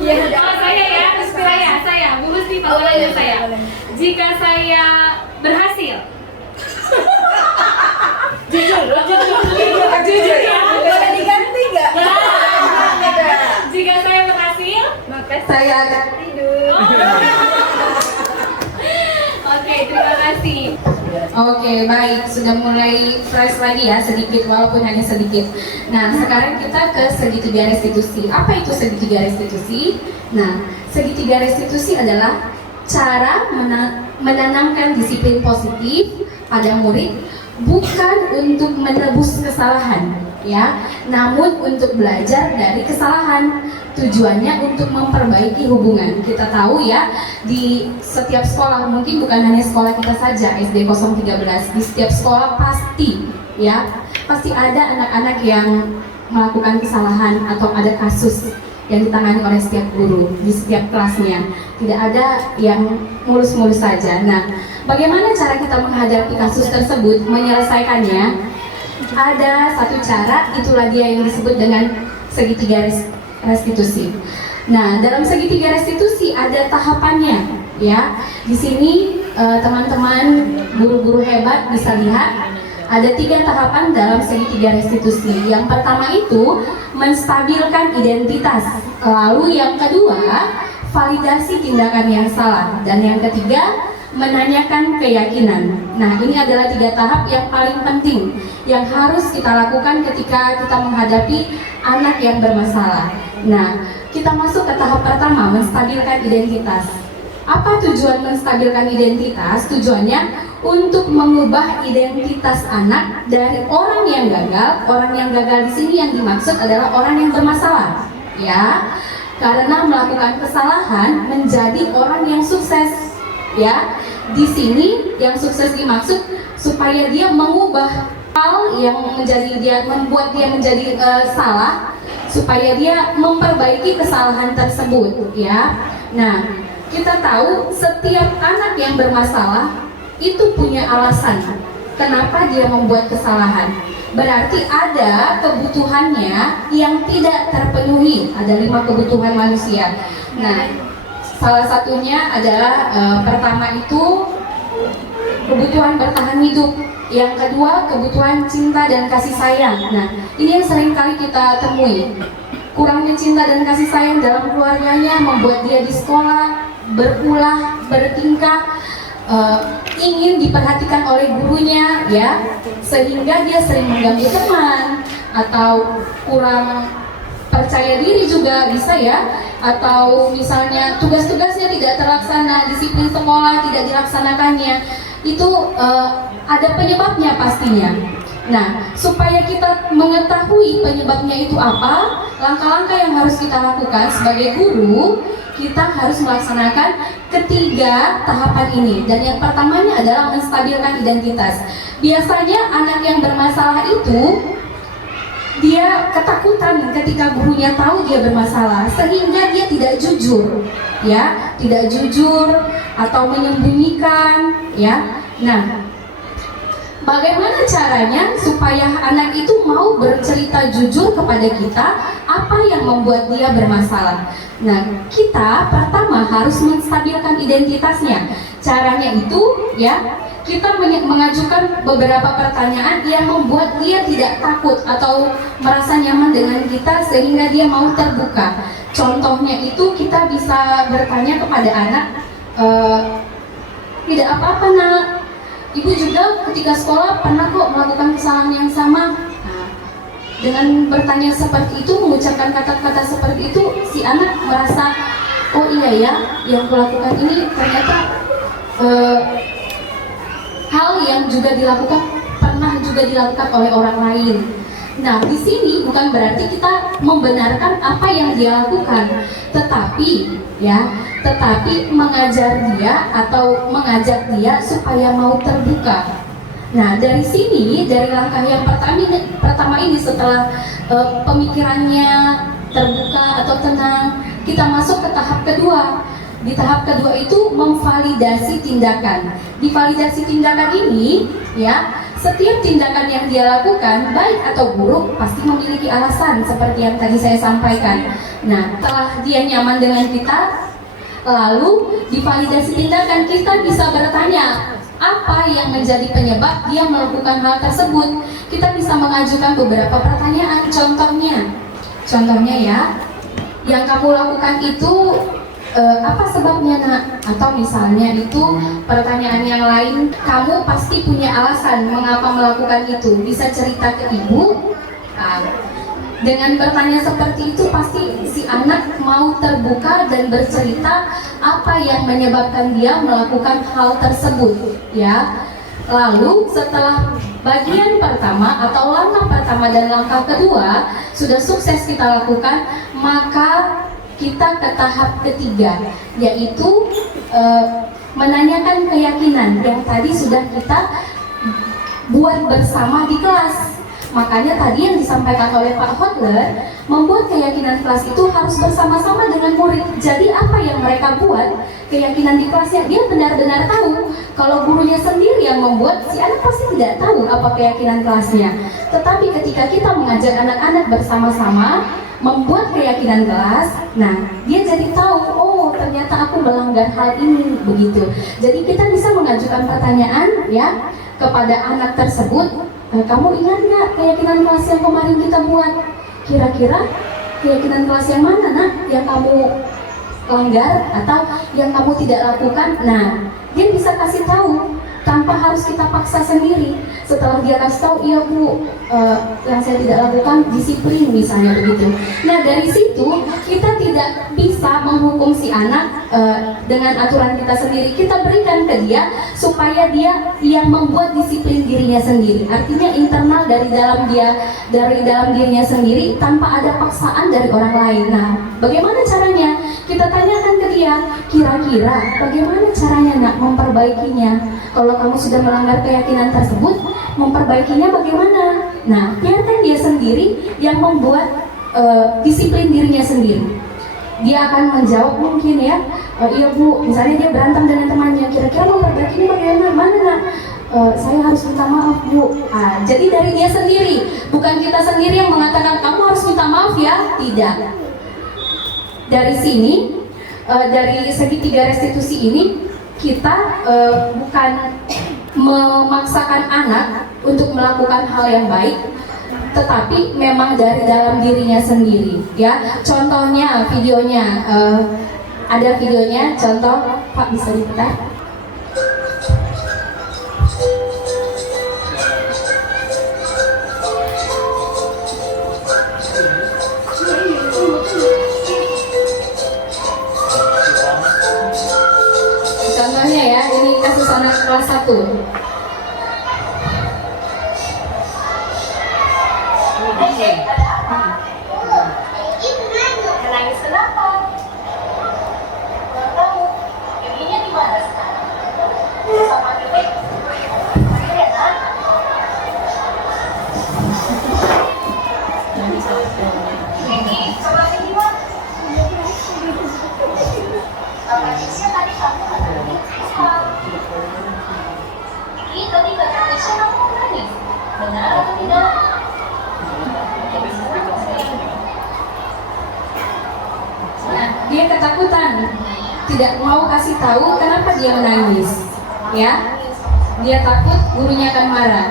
ya saya, Bu Husni pasangannya saya. Jika saya berhasil, jujur ya. Boleh diganti nggak? jika saya berhasil, Maka Saya akan tidur. Oke, terima kasih. Oke, baik. Sudah mulai fresh lagi ya, sedikit walaupun hanya sedikit. Nah, sekarang kita ke segitiga restitusi. Apa itu segitiga restitusi? Nah, segitiga restitusi adalah cara menanamkan disiplin positif pada murid, bukan untuk menebus kesalahan, ya, namun untuk belajar dari kesalahan. Tujuannya untuk memperbaiki hubungan. Kita tahu ya, di setiap sekolah, mungkin bukan hanya sekolah kita saja, SD 013, di setiap sekolah pasti ya, pasti ada anak-anak yang melakukan kesalahan atau ada kasus yang ditangani oleh setiap guru di setiap kelasnya. Tidak ada yang mulus-mulus saja. Nah, bagaimana cara kita menghadapi kasus tersebut, menyelesaikannya? Ada satu cara, itulah dia yang disebut dengan segitiga restitusi. Nah, dalam segitiga restitusi ada tahapannya, ya. Di sini teman-teman guru-guru hebat bisa lihat ada 3 tahapan dalam segitiga restitusi. Yang pertama itu menstabilkan identitas, lalu yang kedua validasi tindakan yang salah, dan yang ketiga menanyakan keyakinan. Nah, ini adalah 3 tahap yang paling penting yang harus kita lakukan ketika kita menghadapi anak yang bermasalah. Nah, kita masuk ke tahap pertama, menstabilkan identitas. Apa tujuan menstabilkan identitas? Tujuannya untuk mengubah identitas anak dari orang yang gagal. Orang yang gagal di sini yang dimaksud adalah orang yang bermasalah, ya. Karena melakukan kesalahan menjadi orang yang sukses. Ya, di sini yang sukses dimaksud supaya dia mengubah hal yang membuat dia menjadi salah, supaya dia memperbaiki kesalahan tersebut, ya. Nah, kita tahu setiap anak yang bermasalah itu punya alasan kenapa dia membuat kesalahan. Berarti ada kebutuhannya yang tidak terpenuhi. Ada 5 kebutuhan manusia. Nah, salah satunya adalah pertama itu kebutuhan bertahan hidup. Yang kedua kebutuhan cinta dan kasih sayang. Nah, ini yang sering kali kita temui. Kurangnya cinta dan kasih sayang dalam keluarganya membuat dia di sekolah berulah, bertingkah, ingin diperhatikan oleh gurunya, ya, sehingga dia sering mengganggu teman atau kurang percaya diri juga bisa, ya, atau misalnya tugas-tugasnya tidak terlaksana, disiplin sekolah tidak dilaksanakannya. Itu ada penyebabnya pastinya. Nah, supaya kita mengetahui penyebabnya itu apa, langkah-langkah yang harus kita lakukan sebagai guru, kita harus melaksanakan 3 tahapan ini. Dan yang pertamanya adalah menstabilkan identitas. Biasanya anak yang bermasalah itu dia ketakutan ketika gurunya tahu dia bermasalah, sehingga dia tidak jujur, ya, tidak jujur atau menyembunyikan, ya. Nah, bagaimana caranya supaya anak itu mau bercerita jujur kepada kita apa yang membuat dia bermasalah? Nah, kita pertama harus menstabilkan identitasnya. Caranya itu, ya, kita mengajukan beberapa pertanyaan yang membuat dia tidak takut atau merasa nyaman dengan kita sehingga dia mau terbuka. Contohnya itu kita bisa bertanya kepada anak, tidak apa-apa nak, ibu juga ketika sekolah pernah kok melakukan kesalahan yang sama. Nah, dengan bertanya seperti itu, mengucapkan kata-kata seperti itu, si anak merasa, oh iya ya, yang kulakukan ini ternyata hal yang juga pernah dilakukan oleh orang lain. Nah, di sini bukan berarti kita membenarkan apa yang dia lakukan, tetapi mengajar dia atau mengajak dia supaya mau terbuka. Nah, dari sini, dari langkah yang pertama ini setelah pemikirannya terbuka atau tenang, kita masuk ke tahap kedua. Di tahap kedua itu memvalidasi tindakan. Di validasi tindakan ini, ya, setiap tindakan yang dia lakukan, baik atau buruk, pasti memiliki alasan seperti yang tadi saya sampaikan. Nah, setelah dia nyaman dengan kita, lalu di validasi tindakan kita bisa bertanya apa yang menjadi penyebab dia melakukan hal tersebut. Kita bisa mengajukan beberapa pertanyaan. Contohnya ya, yang kamu lakukan itu apa sebabnya nak? Atau misalnya itu pertanyaan yang lain, kamu pasti punya alasan mengapa melakukan itu, bisa cerita ke ibu. Dengan bertanya seperti itu pasti si anak mau terbuka dan bercerita apa yang menyebabkan dia melakukan hal tersebut, ya. Lalu setelah bagian pertama atau langkah pertama dan langkah kedua sudah sukses kita lakukan, maka kita ke tahap ketiga, yaitu menanyakan keyakinan yang tadi sudah kita buat bersama di kelas. Makanya tadi yang disampaikan oleh Pak Hodler, membuat keyakinan kelas itu harus bersama-sama dengan murid. Jadi apa yang mereka buat, keyakinan di kelasnya, dia benar-benar tahu. Kalau gurunya sendiri yang membuat, si anak pasti tidak tahu apa keyakinan kelasnya. Tetapi ketika kita mengajak anak-anak bersama-sama membuat keyakinan kelas, nah dia jadi tahu, oh ternyata aku melanggar hal ini, begitu. Jadi kita bisa mengajukan pertanyaan ya kepada anak tersebut, kamu ingat nggak keyakinan kelas yang kemarin kita buat? Kira-kira keyakinan kelas yang mana nak yang kamu langgar atau yang kamu tidak lakukan? Nah, dia bisa kasih tahu tanpa harus kita paksa sendiri. Setelah dia kasih tahu, iya bu, yang saya tidak lakukan disiplin misalnya begitu. Nah dari situ kita tidak bisa menghukum si anak dengan aturan kita sendiri. Kita berikan ke dia supaya dia yang membuat disiplin dirinya sendiri. Artinya internal dari dalam dirinya sendiri tanpa ada paksaan dari orang lain. Nah bagaimana caranya? Kita tanyakan ke dia, kira-kira bagaimana caranya nak memperbaikinya? Kalau kamu sudah melanggar keyakinan tersebut, memperbaikinya bagaimana? Nah, biarkan dia sendiri yang membuat disiplin dirinya sendiri. Dia akan menjawab mungkin ya, iya bu, misalnya dia berantem dengan temannya, kira-kira memperbaikinya bagaimana? Mana nak? Saya harus minta maaf bu. Jadi dari dia sendiri, bukan kita sendiri yang mengatakan kamu harus minta maaf ya, tidak. Dari sini, dari segi 3 restitusi ini, kita bukan memaksakan anak untuk melakukan hal yang baik, tetapi memang dari dalam dirinya sendiri ya. Contohnya videonya, ada videonya, contoh Pak bisa diputar. Contohnya ya, ini kasus anak kelas 1. Nangis kenapa? Nggak tahu. Giginya di mana sekarang? Sama gigi. Iya kan? Gigi sama gigi mana? Sama giginya tadi kamu nangis. Gigi tadi kata Aisyah kamu nangis. Benar atau tidak? Nah, dia ketakutan, tidak mau kasih tahu kenapa dia menangis, ya. Dia takut gurunya akan marah.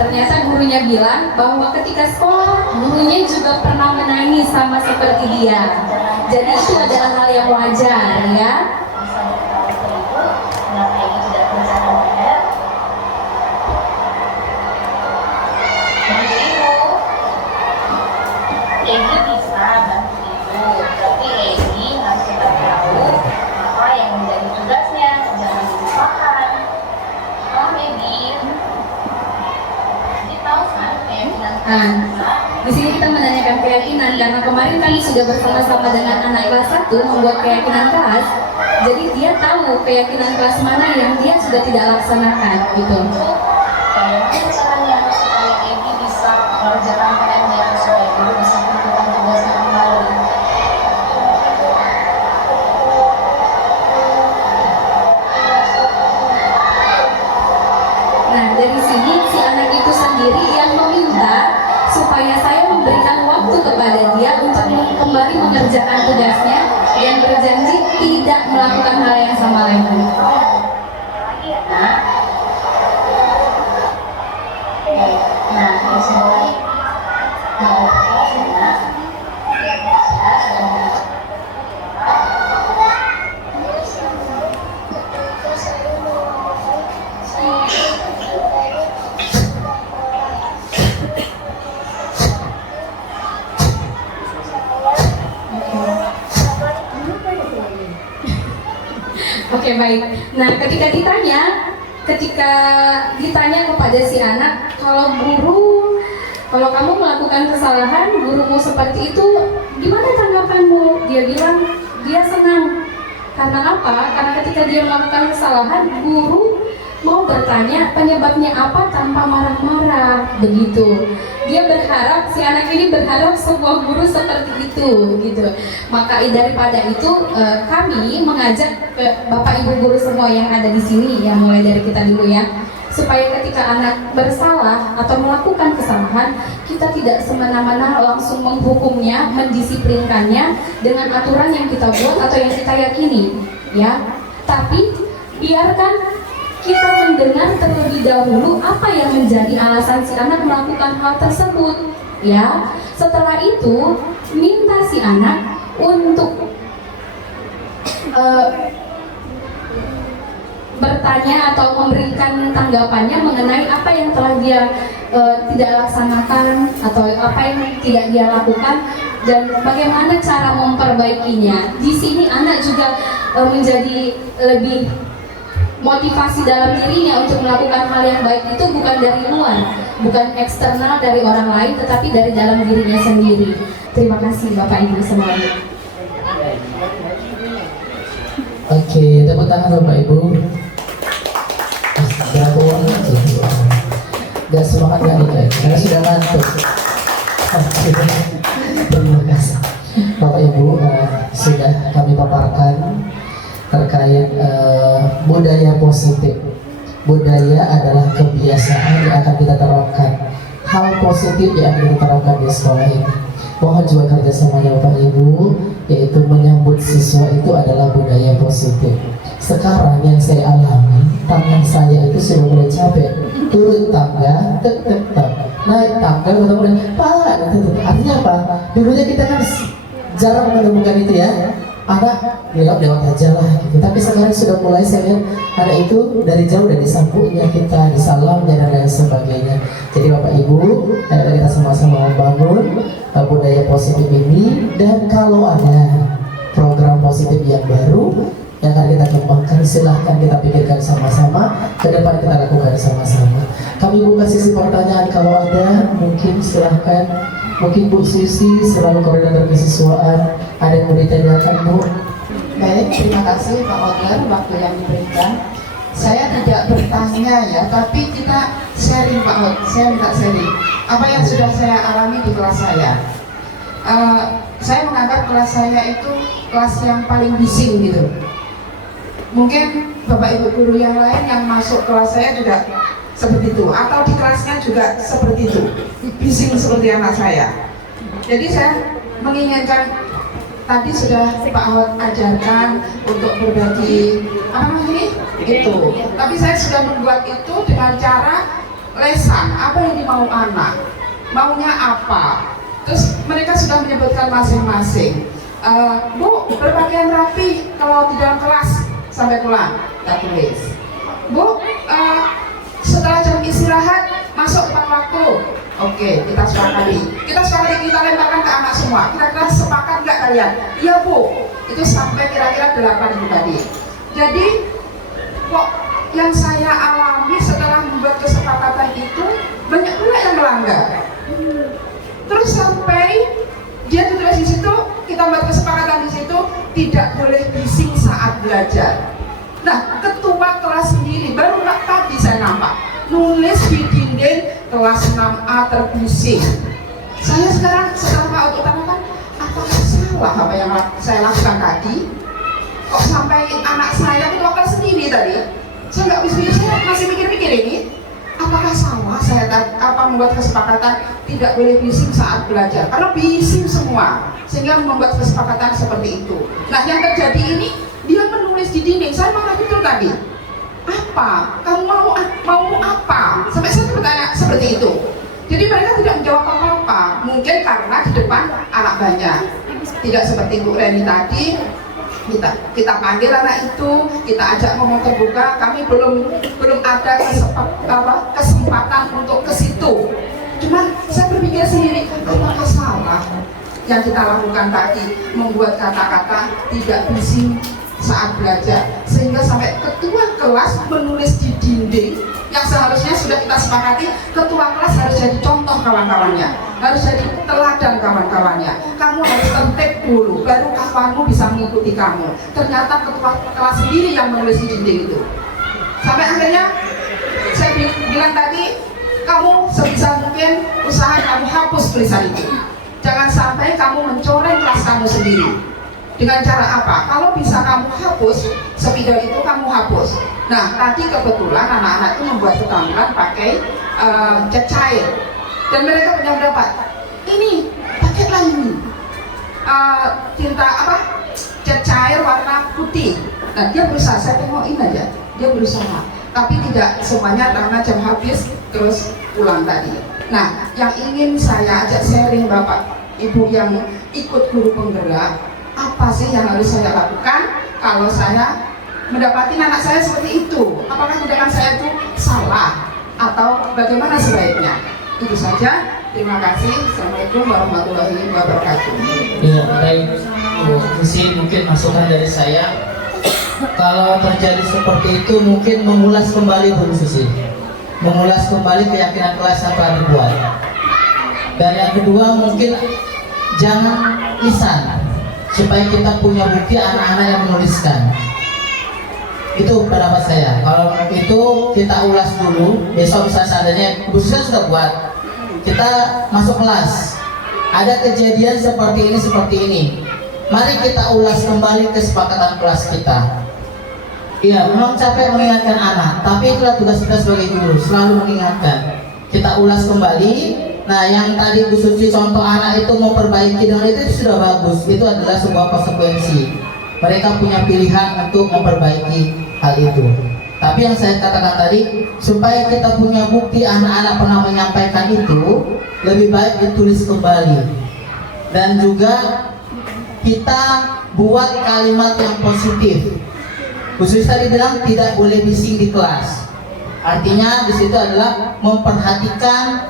Ternyata gurunya bilang bahwa ketika sekolah gurunya juga pernah menangis sama seperti dia. Jadi itu adalah hal yang wajar, ya. Egi bisa bantu ibu, tapi Egi harus tetap tahu apa yang menjadi tugasnya, jangan dilupakan. Paham Egi? Jadi tahu kan keyakinan Nah, di sini kita menanyakan keyakinan karena kemarin kami sudah bersama-sama dengan anak kelas 1 membuat keyakinan kelas. Jadi dia tahu keyakinan kelas mana yang dia sudah tidak laksanakan, gitu. bagaimana caranya supaya Egi bisa mengerjakan PR-nya supaya guru bisa melakukan tugasnya kembali. Nah, dari sini si anak itu sendiri yang meminta supaya saya memberikan waktu kepada dia untuk kembali mengerjakan tugasnya dan berjanji tidak melakukan hal yang sama lagi. Lagi ya nak. Nah, terus mulai mau nak. Oke, baik. Nah, ketika ditanya kepada si anak, kalau kamu melakukan kesalahan, gurumu seperti itu, gimana tanggapanmu? Dia bilang dia senang. Karena apa? Karena ketika dia melakukan kesalahan, guru mau bertanya penyebabnya apa tanpa marah-marah begitu. Dia berharap, si anak ini berharap sebuah guru seperti itu gitu. Maka daripada itu kami mengajak Bapak Ibu guru semua yang ada di sini, ya mulai dari kita dulu ya, supaya ketika anak bersalah atau melakukan kesalahan, kita tidak semena-mena langsung menghukumnya, mendisiplinkannya dengan aturan yang kita buat atau yang kita yakini, ya. Tapi biarkan kita mendengar terlebih dahulu apa yang menjadi alasan si anak melakukan hal tersebut, ya. Setelah itu minta si anak untuk bertanya atau memberikan tanggapannya mengenai apa yang telah dia tidak laksanakan atau apa yang tidak dia lakukan dan bagaimana cara memperbaikinya. Di sini anak juga menjadi lebih motivasi dalam dirinya untuk melakukan hal yang baik itu bukan dari luar, bukan eksternal dari orang lain, tetapi dari dalam dirinya sendiri. Terima kasih Bapak Ibu semuanya. Oke, tepuk tangan Bapak Ibu. Gak semangat gak nih, karena sudah ngantuk. Oke, terima kasih Bapak Ibu, sudah kami paparkan terkait budaya positif. Budaya adalah kebiasaan yang akan kita terapkan, hal positif yang akan kita terapkan di sekolah ini. Mohon juga kerjasamanya Bapak Ibu, yaitu menyambut siswa itu adalah budaya positif. Sekarang yang saya alami, tangan saya itu sudah mulai capek. Turun tangga, tetap naik tangga, kemudian Pak, artinya apa? Dulunya kita kan jarang menemukan itu ya. Anak lewat aja lah gitu. Tapi sekarang sudah mulai saya lihat anak itu dari jauh dan disambutnya kita, disalamnya dan lain sebagainya. Jadi Bapak Ibu, ayo kita sama-sama membangun budaya positif ini. Dan kalau ada program positif yang baru yang akan kita kembangkan, silahkan kita pikirkan sama-sama, ke depan kita lakukan sama-sama. Kami buka sisi pertanyaan kalau ada, mungkin silahkan. Mungkin Bu Susi selalu koordinator kesiswaan, ada yang mau ditanyakan Bu? Baik, terima kasih Pak Ogar waktu yang diberikan. Saya tidak bertanya ya, tapi kita sharing Pak Ogar, saya minta sharing apa yang sudah saya alami di kelas saya. Saya menganggap kelas saya itu kelas yang paling bising gitu. Mungkin Bapak Ibu guru yang lain yang masuk kelas saya juga seperti itu, atau di kelasnya juga seperti itu, bising seperti anak saya. Jadi saya menginginkan, tadi sudah Pak Hot ajarkan untuk berbagi apa namanya ini itu, tapi saya sudah membuat itu dengan cara lesan, apa yang dimau anak, maunya apa, terus mereka sudah menyebutkan masing-masing. Bu, berpakaian rapi kalau di dalam kelas sampai pulang, kita tulis. Bu, setelah jam istirahat masuk tepat waktu. Oke, kita sepakati. Kita lemparkan ke anak semua. Kira-kira sepakat nggak kalian? Iya Bu. Itu sampai kira-kira 8 itu tadi. Jadi kok yang saya alami setelah membuat kesepakatan itu banyak pula yang melanggar. Terus sampai dia tulis di situ, kita buat kesepakatan di situ tidak boleh bising saat belajar. Nah, ketua kelas sendiri baru tadi saya nampak nulis di dinding kelas 6A terbising. Saya sekarang setelah Pak Untuk tanyakan, apakah salah apa yang saya lakukan tadi? Kok sampai anak saya ketua kelas sendiri tadi? Saya nggak bisa, saya masih mikir-mikir ini. Apakah salah saya membuat kesepakatan tidak boleh bising saat belajar? Karena bising semua, sehingga membuat kesepakatan seperti itu. Nah, yang terjadi ini dia menulis di dinding. Saya marah betul tadi. Apa? Kamu mau apa? Sampai saya bertanya seperti itu. Jadi mereka tidak menjawab apa-apa. Mungkin karena di depan anak banyak. Tidak seperti Bu Reni tadi. Kita panggil anak itu, kita ajak ngomong terbuka. Kami belum ada kesempatan untuk ke situ. Cuma saya berpikir sendiri, apakah salah yang kita lakukan tadi membuat kata-kata tidak bising saat belajar, sehingga sampai ketua kelas menulis di dinding yang seharusnya sudah kita sepakati. Ketua kelas harus jadi contoh kawan-kawannya, harus jadi teladan kawan-kawannya. Kamu harus tertib dulu, baru kawanmu bisa mengikuti kamu. Ternyata ketua kelas sendiri yang menulis di dinding itu. Sampai akhirnya bilang tadi, kamu sebisa mungkin usaha kamu hapus tulisan itu. Jangan sampai kamu mencoreng kelas kamu sendiri. Dengan cara apa? Kalau bisa kamu hapus, spidol itu kamu hapus. Nah, tadi kebetulan anak-anak itu membuat keterampilan pakai cat cair. Dan mereka punya pendapat, ini pakailah ini tinta apa? Cat cair warna putih. Nah, dia berusaha, saya tengokin aja, dia berusaha. Tapi tidak semuanya karena jam habis terus pulang tadi. Nah, yang ingin saya ajak sharing Bapak Ibu yang ikut guru penggerak, apa sih yang harus saya lakukan kalau saya mendapati anak saya seperti itu? Apakah tindakan saya itu salah atau bagaimana sebaiknya? Itu saja. Terima kasih. Assalamualaikum warahmatullahi wabarakatuh. Ya, baik. Mungkin masukan dari saya. Kalau terjadi seperti itu, mungkin mengulas kembali Bu Susi, mengulas kembali keyakinan kelas yang telah dibuat. Dan yang kedua, mungkin jangan lisan, supaya kita punya bukti anak-anak yang menuliskan. Itu pendapat saya. Kalau itu kita ulas dulu, besok bisa seandainya Bu Susi sudah buat, kita masuk kelas, ada kejadian seperti ini. Mari kita ulas kembali kesepakatan kelas kita. Iya, memang capek mengingatkan anak, tapi itulah tugas kita sebagai guru, selalu mengingatkan. Kita ulas kembali. Nah, yang tadi Bu Suci contoh anak itu memperbaiki dengan itu sudah bagus. Itu adalah sebuah konsekuensi. Mereka punya pilihan untuk memperbaiki hal itu. Tapi yang saya katakan tadi, supaya kita punya bukti anak-anak pernah menyampaikan itu, lebih baik ditulis kembali. Dan juga kita buat kalimat yang positif. Khusus tadi bilang tidak boleh bising di kelas. Artinya di situ adalah memperhatikan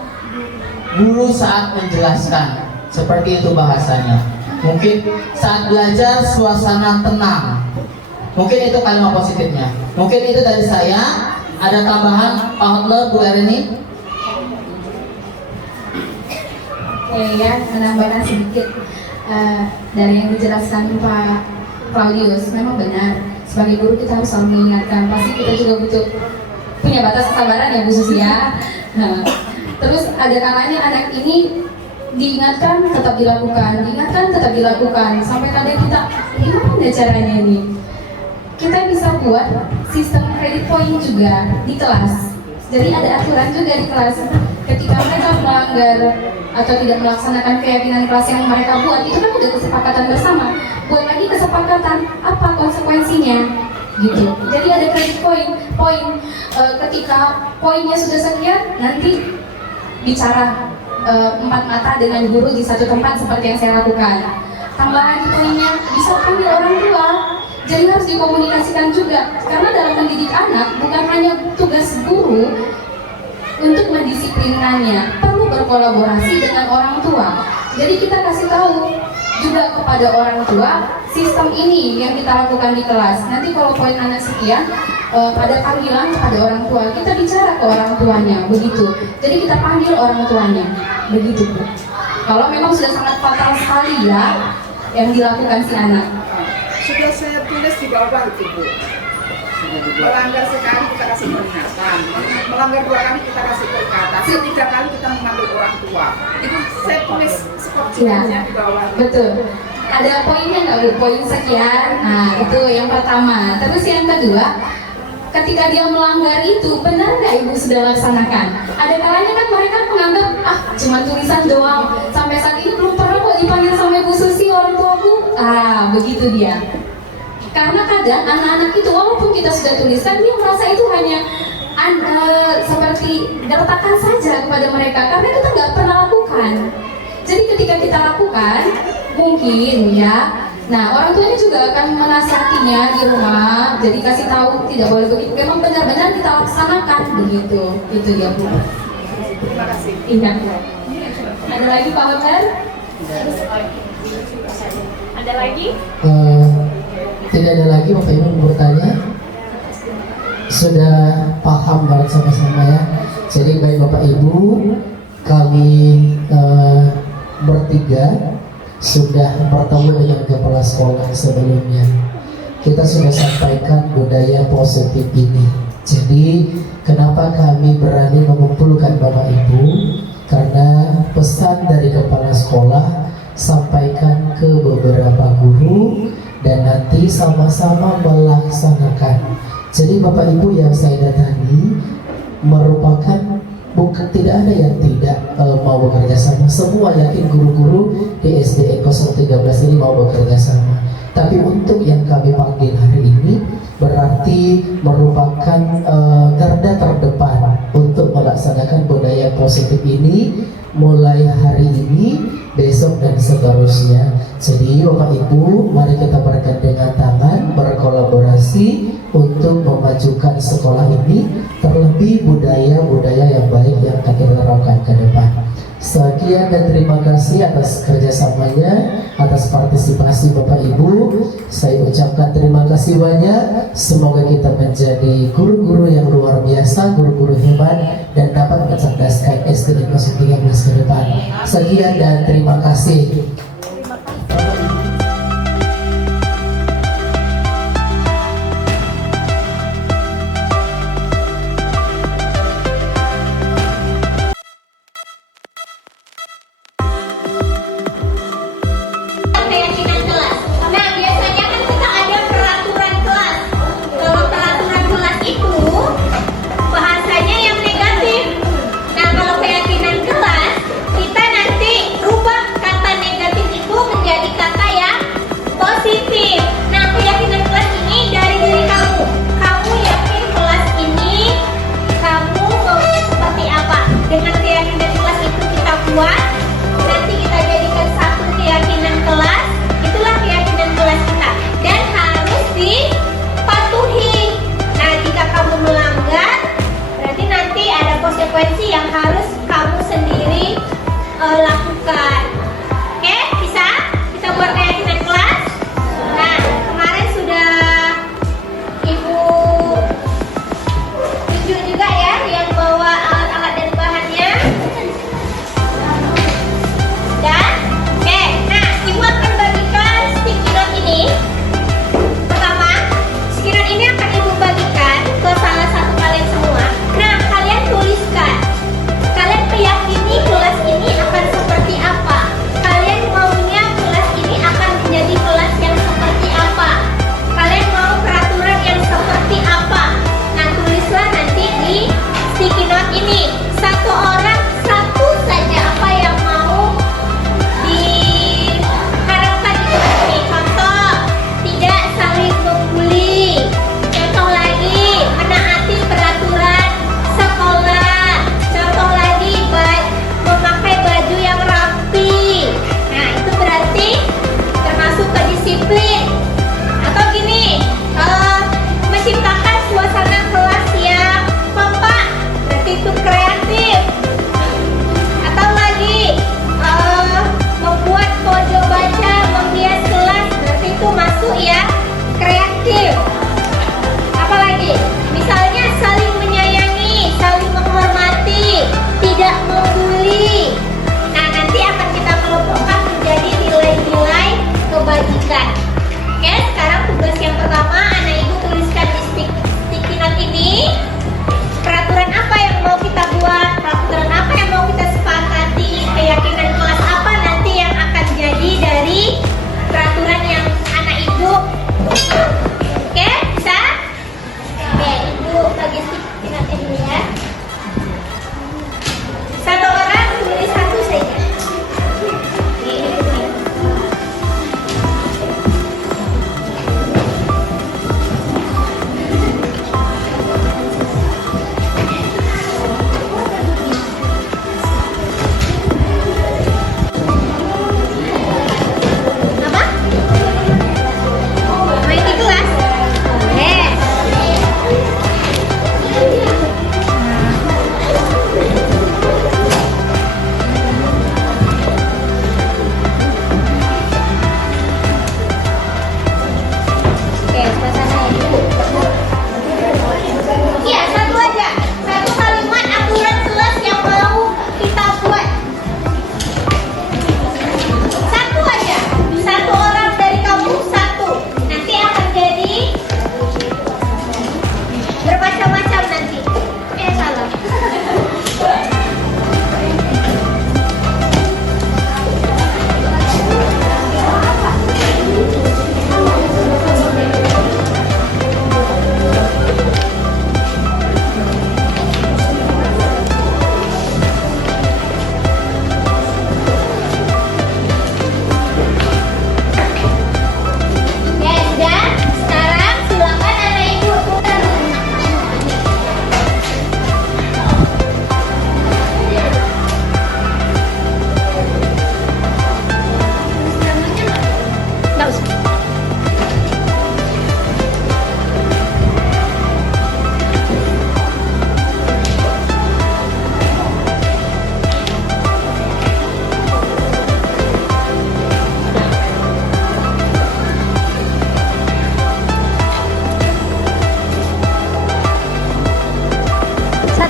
guru saat menjelaskan. Seperti itu bahasanya. Mungkin saat belajar suasana tenang. Mungkin itu kalimat positifnya. Mungkin itu dari saya. Ada tambahan Pak Hotler, Bu Erini? Oke ya, menambahkan sedikit dari yang dijelaskan Pak Claudius. Memang benar, sebagai guru kita harus selalu mengingatkan. Pasti kita juga butuh punya batas kesabaran ya Bu Susi ya. Nah, terus ada kalanya anak ini diingatkan tetap dilakukan, sampai kadang kita gimana caranya ini? Kita bisa buat sistem credit point juga di kelas. Jadi ada aturan juga di kelas. Ketika mereka melanggar atau tidak melaksanakan keyakinan kelas yang mereka buat, itu kan udah kesepakatan bersama. Buat lagi kesepakatan apa konsekuensinya, gitu. Jadi ada credit point. Ketika poinnya sudah sekian, nanti bicara 4 mata dengan guru di satu tempat seperti yang saya lakukan. Tambahan poinnya bisa panggil orang tua. Jadi harus dikomunikasikan juga, karena dalam mendidik anak bukan hanya tugas guru untuk mendisiplinkannya, perlu berkolaborasi dengan orang tua. Jadi kita kasih tahu juga kepada orang tua sistem ini yang kita lakukan di kelas. Nanti kalau poin anak sekian, pada panggilan kepada orang tua, kita bicara ke orang tuanya, begitu. Jadi kita panggil orang tuanya, begitu Bu. Kalau memang sudah sangat fatal sekali ya yang dilakukan si anak. Sudah saya tulis di bawah itu Bu. Melanggar sekali kita kasih peringatan, melanggar 2 kali kita kasih peringatan, 3 kali kita mengambil orang tua. Itu saya tulis sepertinya di bawah. Betul. Ada poinnya nggak Bu? Poin sekian. Nah itu yang pertama. Terus yang kedua, ketika dia melanggar itu, benar nggak Ibu sudah laksanakan? Ada kalanya kan mereka menganggap cuma tulisan doang. Sampai saat ini belum pernah kok dipanggil sama Ibu Susi orang tuaku. Begitu dia. Karena kadang anak-anak itu walaupun kita sudah tuliskan, dia merasa itu hanya seperti gertakan saja kepada mereka, karena kita nggak pernah lakukan. Jadi ketika kita lakukan, mungkin ya, nah orang tuanya juga akan menasihatinya di rumah. Jadi kasih tahu tidak boleh begitu. Memang benar-benar kita laksanakan begitu. Itu dia Bu. Terima kasih. Iya. Ada lagi Pak Hoter? Ada lagi? Tidak ada lagi Bapak Ibu bertanya. Sudah paham banget sama-sama ya. Jadi baik Bapak Ibu, kami bertiga sudah bertemu dengan kepala sekolah sebelumnya. Kita sudah sampaikan budaya positif ini. Jadi kenapa kami berani mengumpulkan Bapak Ibu? Karena pesan dari kepala sekolah sampaikan ke beberapa guru dan nanti sama-sama melaksanakan. Jadi Bapak Ibu yang saya datangi merupakan bukan tidak ada yang tidak mau bekerja sama. Semua yakin guru-guru di SDN 013 ini mau bekerja sama. Tapi untuk yang kami panggil hari ini berarti merupakan garda terdepan untuk melaksanakan budaya positif ini mulai hari ini, besok dan seterusnya. Jadi Bapak Ibu, mari kita bergandengan tangan, berkolaborasi untuk memajukan sekolah ini, terlebih budaya-budaya yang baik yang akan kita terapkan ke depan. Sekian dan terima kasih atas kerjasamanya, atas partisipasi Bapak Ibu. Saya ucapkan terima kasih banyak. Semoga kita menjadi guru-guru yang luar biasa, guru-guru hebat, dan dapat mencerdaskan SDN 013 ke depan. Sekian dan terima kasih. Keyakinan kelas. Nah, biasanya kan kita ada peraturan kelas. Kalau peraturan kelas itu bahasanya yang negatif. Nah, kalau keyakinan kelas, kita nanti rubah kata negatif itu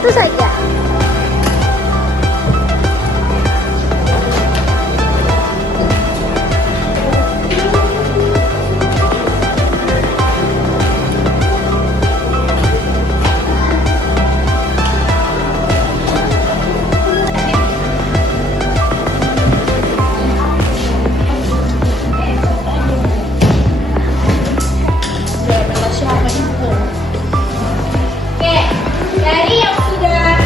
satu saja. Oke, dari yang sudah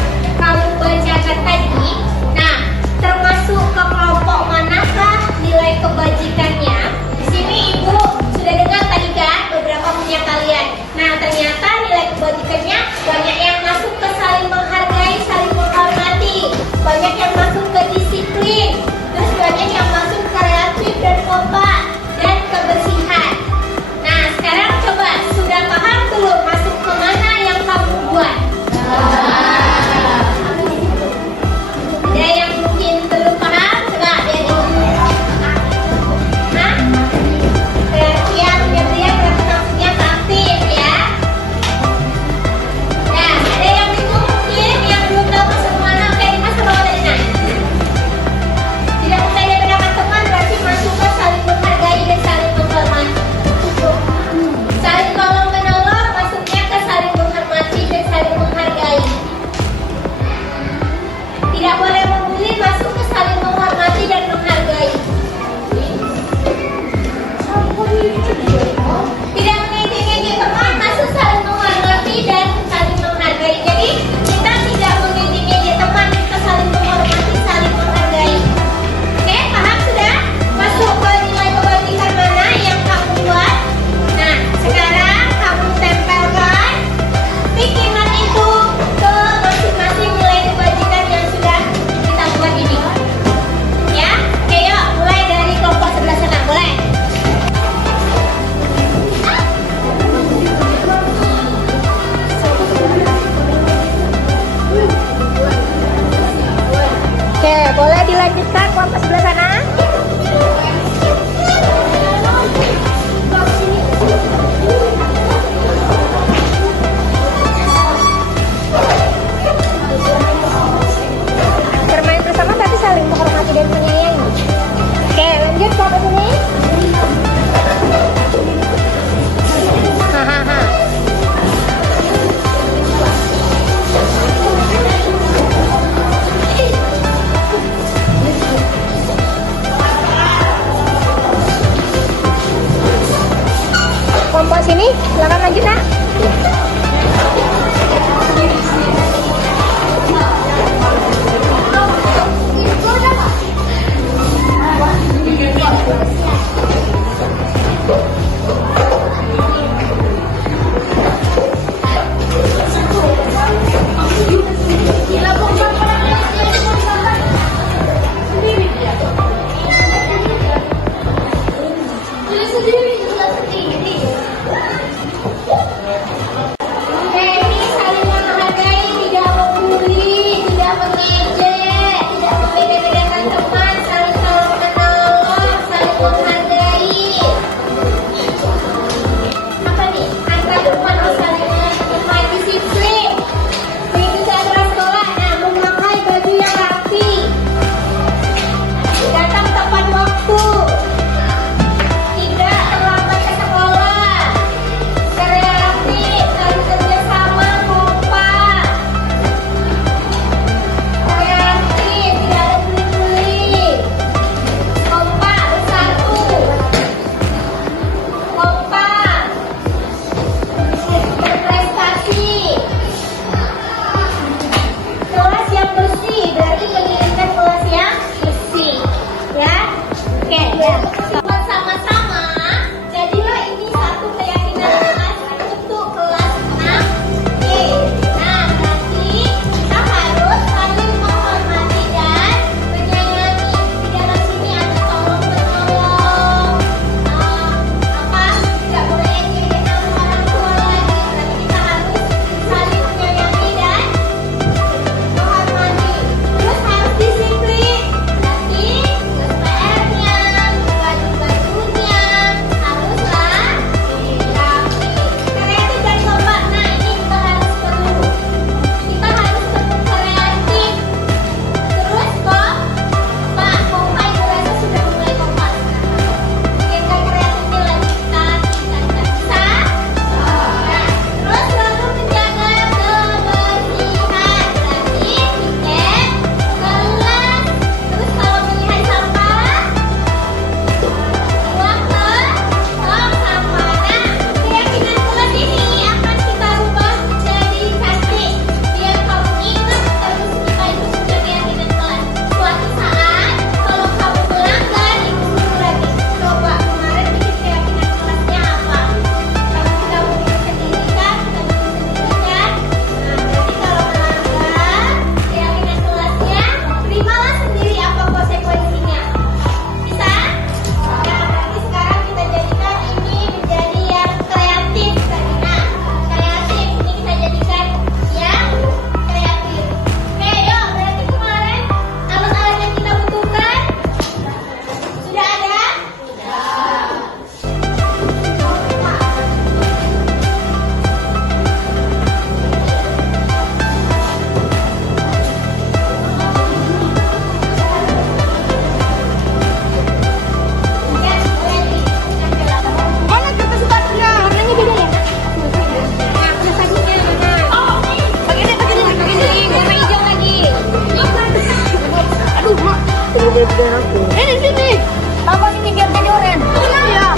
Ini sini. Apa ini biar jadi oren? Iya.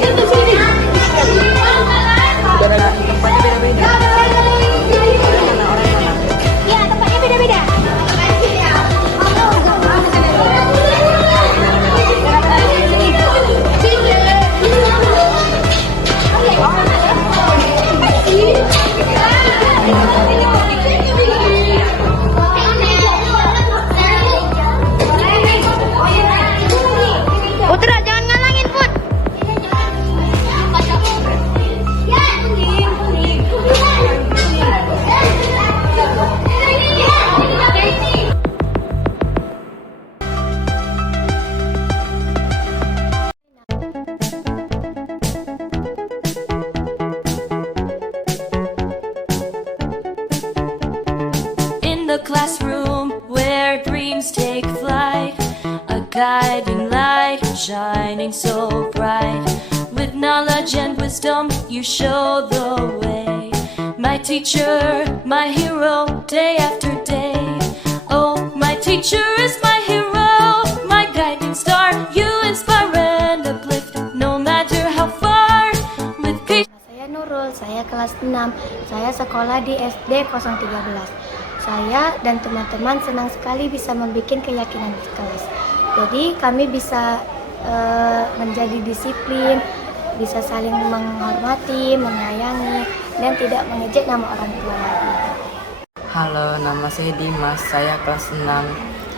Itu sini. Iya, tempatnya beda-beda. Putra, jangan ngalangin, Put. In the classroom where dreams take flight, a guiding light shining so bright. With knowledge and wisdom, you show the way. My teacher, my hero, day after day. Oh, my teacher is my hero, my guiding star. You inspire and uplift, no matter how far. With patience. Saya Nurul, saya kelas 6. Saya sekolah di SD 013. Saya dan teman-teman senang sekali bisa membuat keyakinan di kelas. Jadi kami bisa menjadi disiplin, bisa saling menghormati, menyayangi, dan tidak mengejek nama orang tua lagi. Halo, nama saya Dimas, saya kelas 6.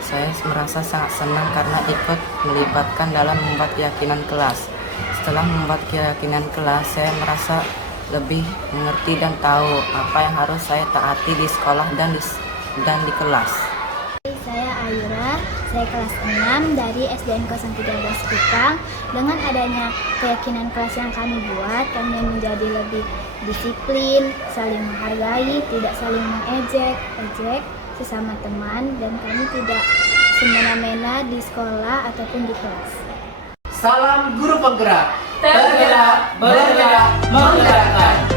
Saya merasa sangat senang karena ikut melibatkan dalam membuat keyakinan kelas. Setelah membuat keyakinan kelas, saya merasa lebih mengerti dan tahu apa yang harus saya taati di sekolah dan di kelas. Saya Ayura, saya kelas 6 dari SDN 013 Kupang. Dengan adanya keyakinan kelas yang kami buat, kami menjadi lebih disiplin, saling menghargai, tidak saling mengejek sesama teman, dan kami tidak semena-mena di sekolah ataupun di kelas. Salam guru penggerak, tergerak, bergerak, menggerakkan.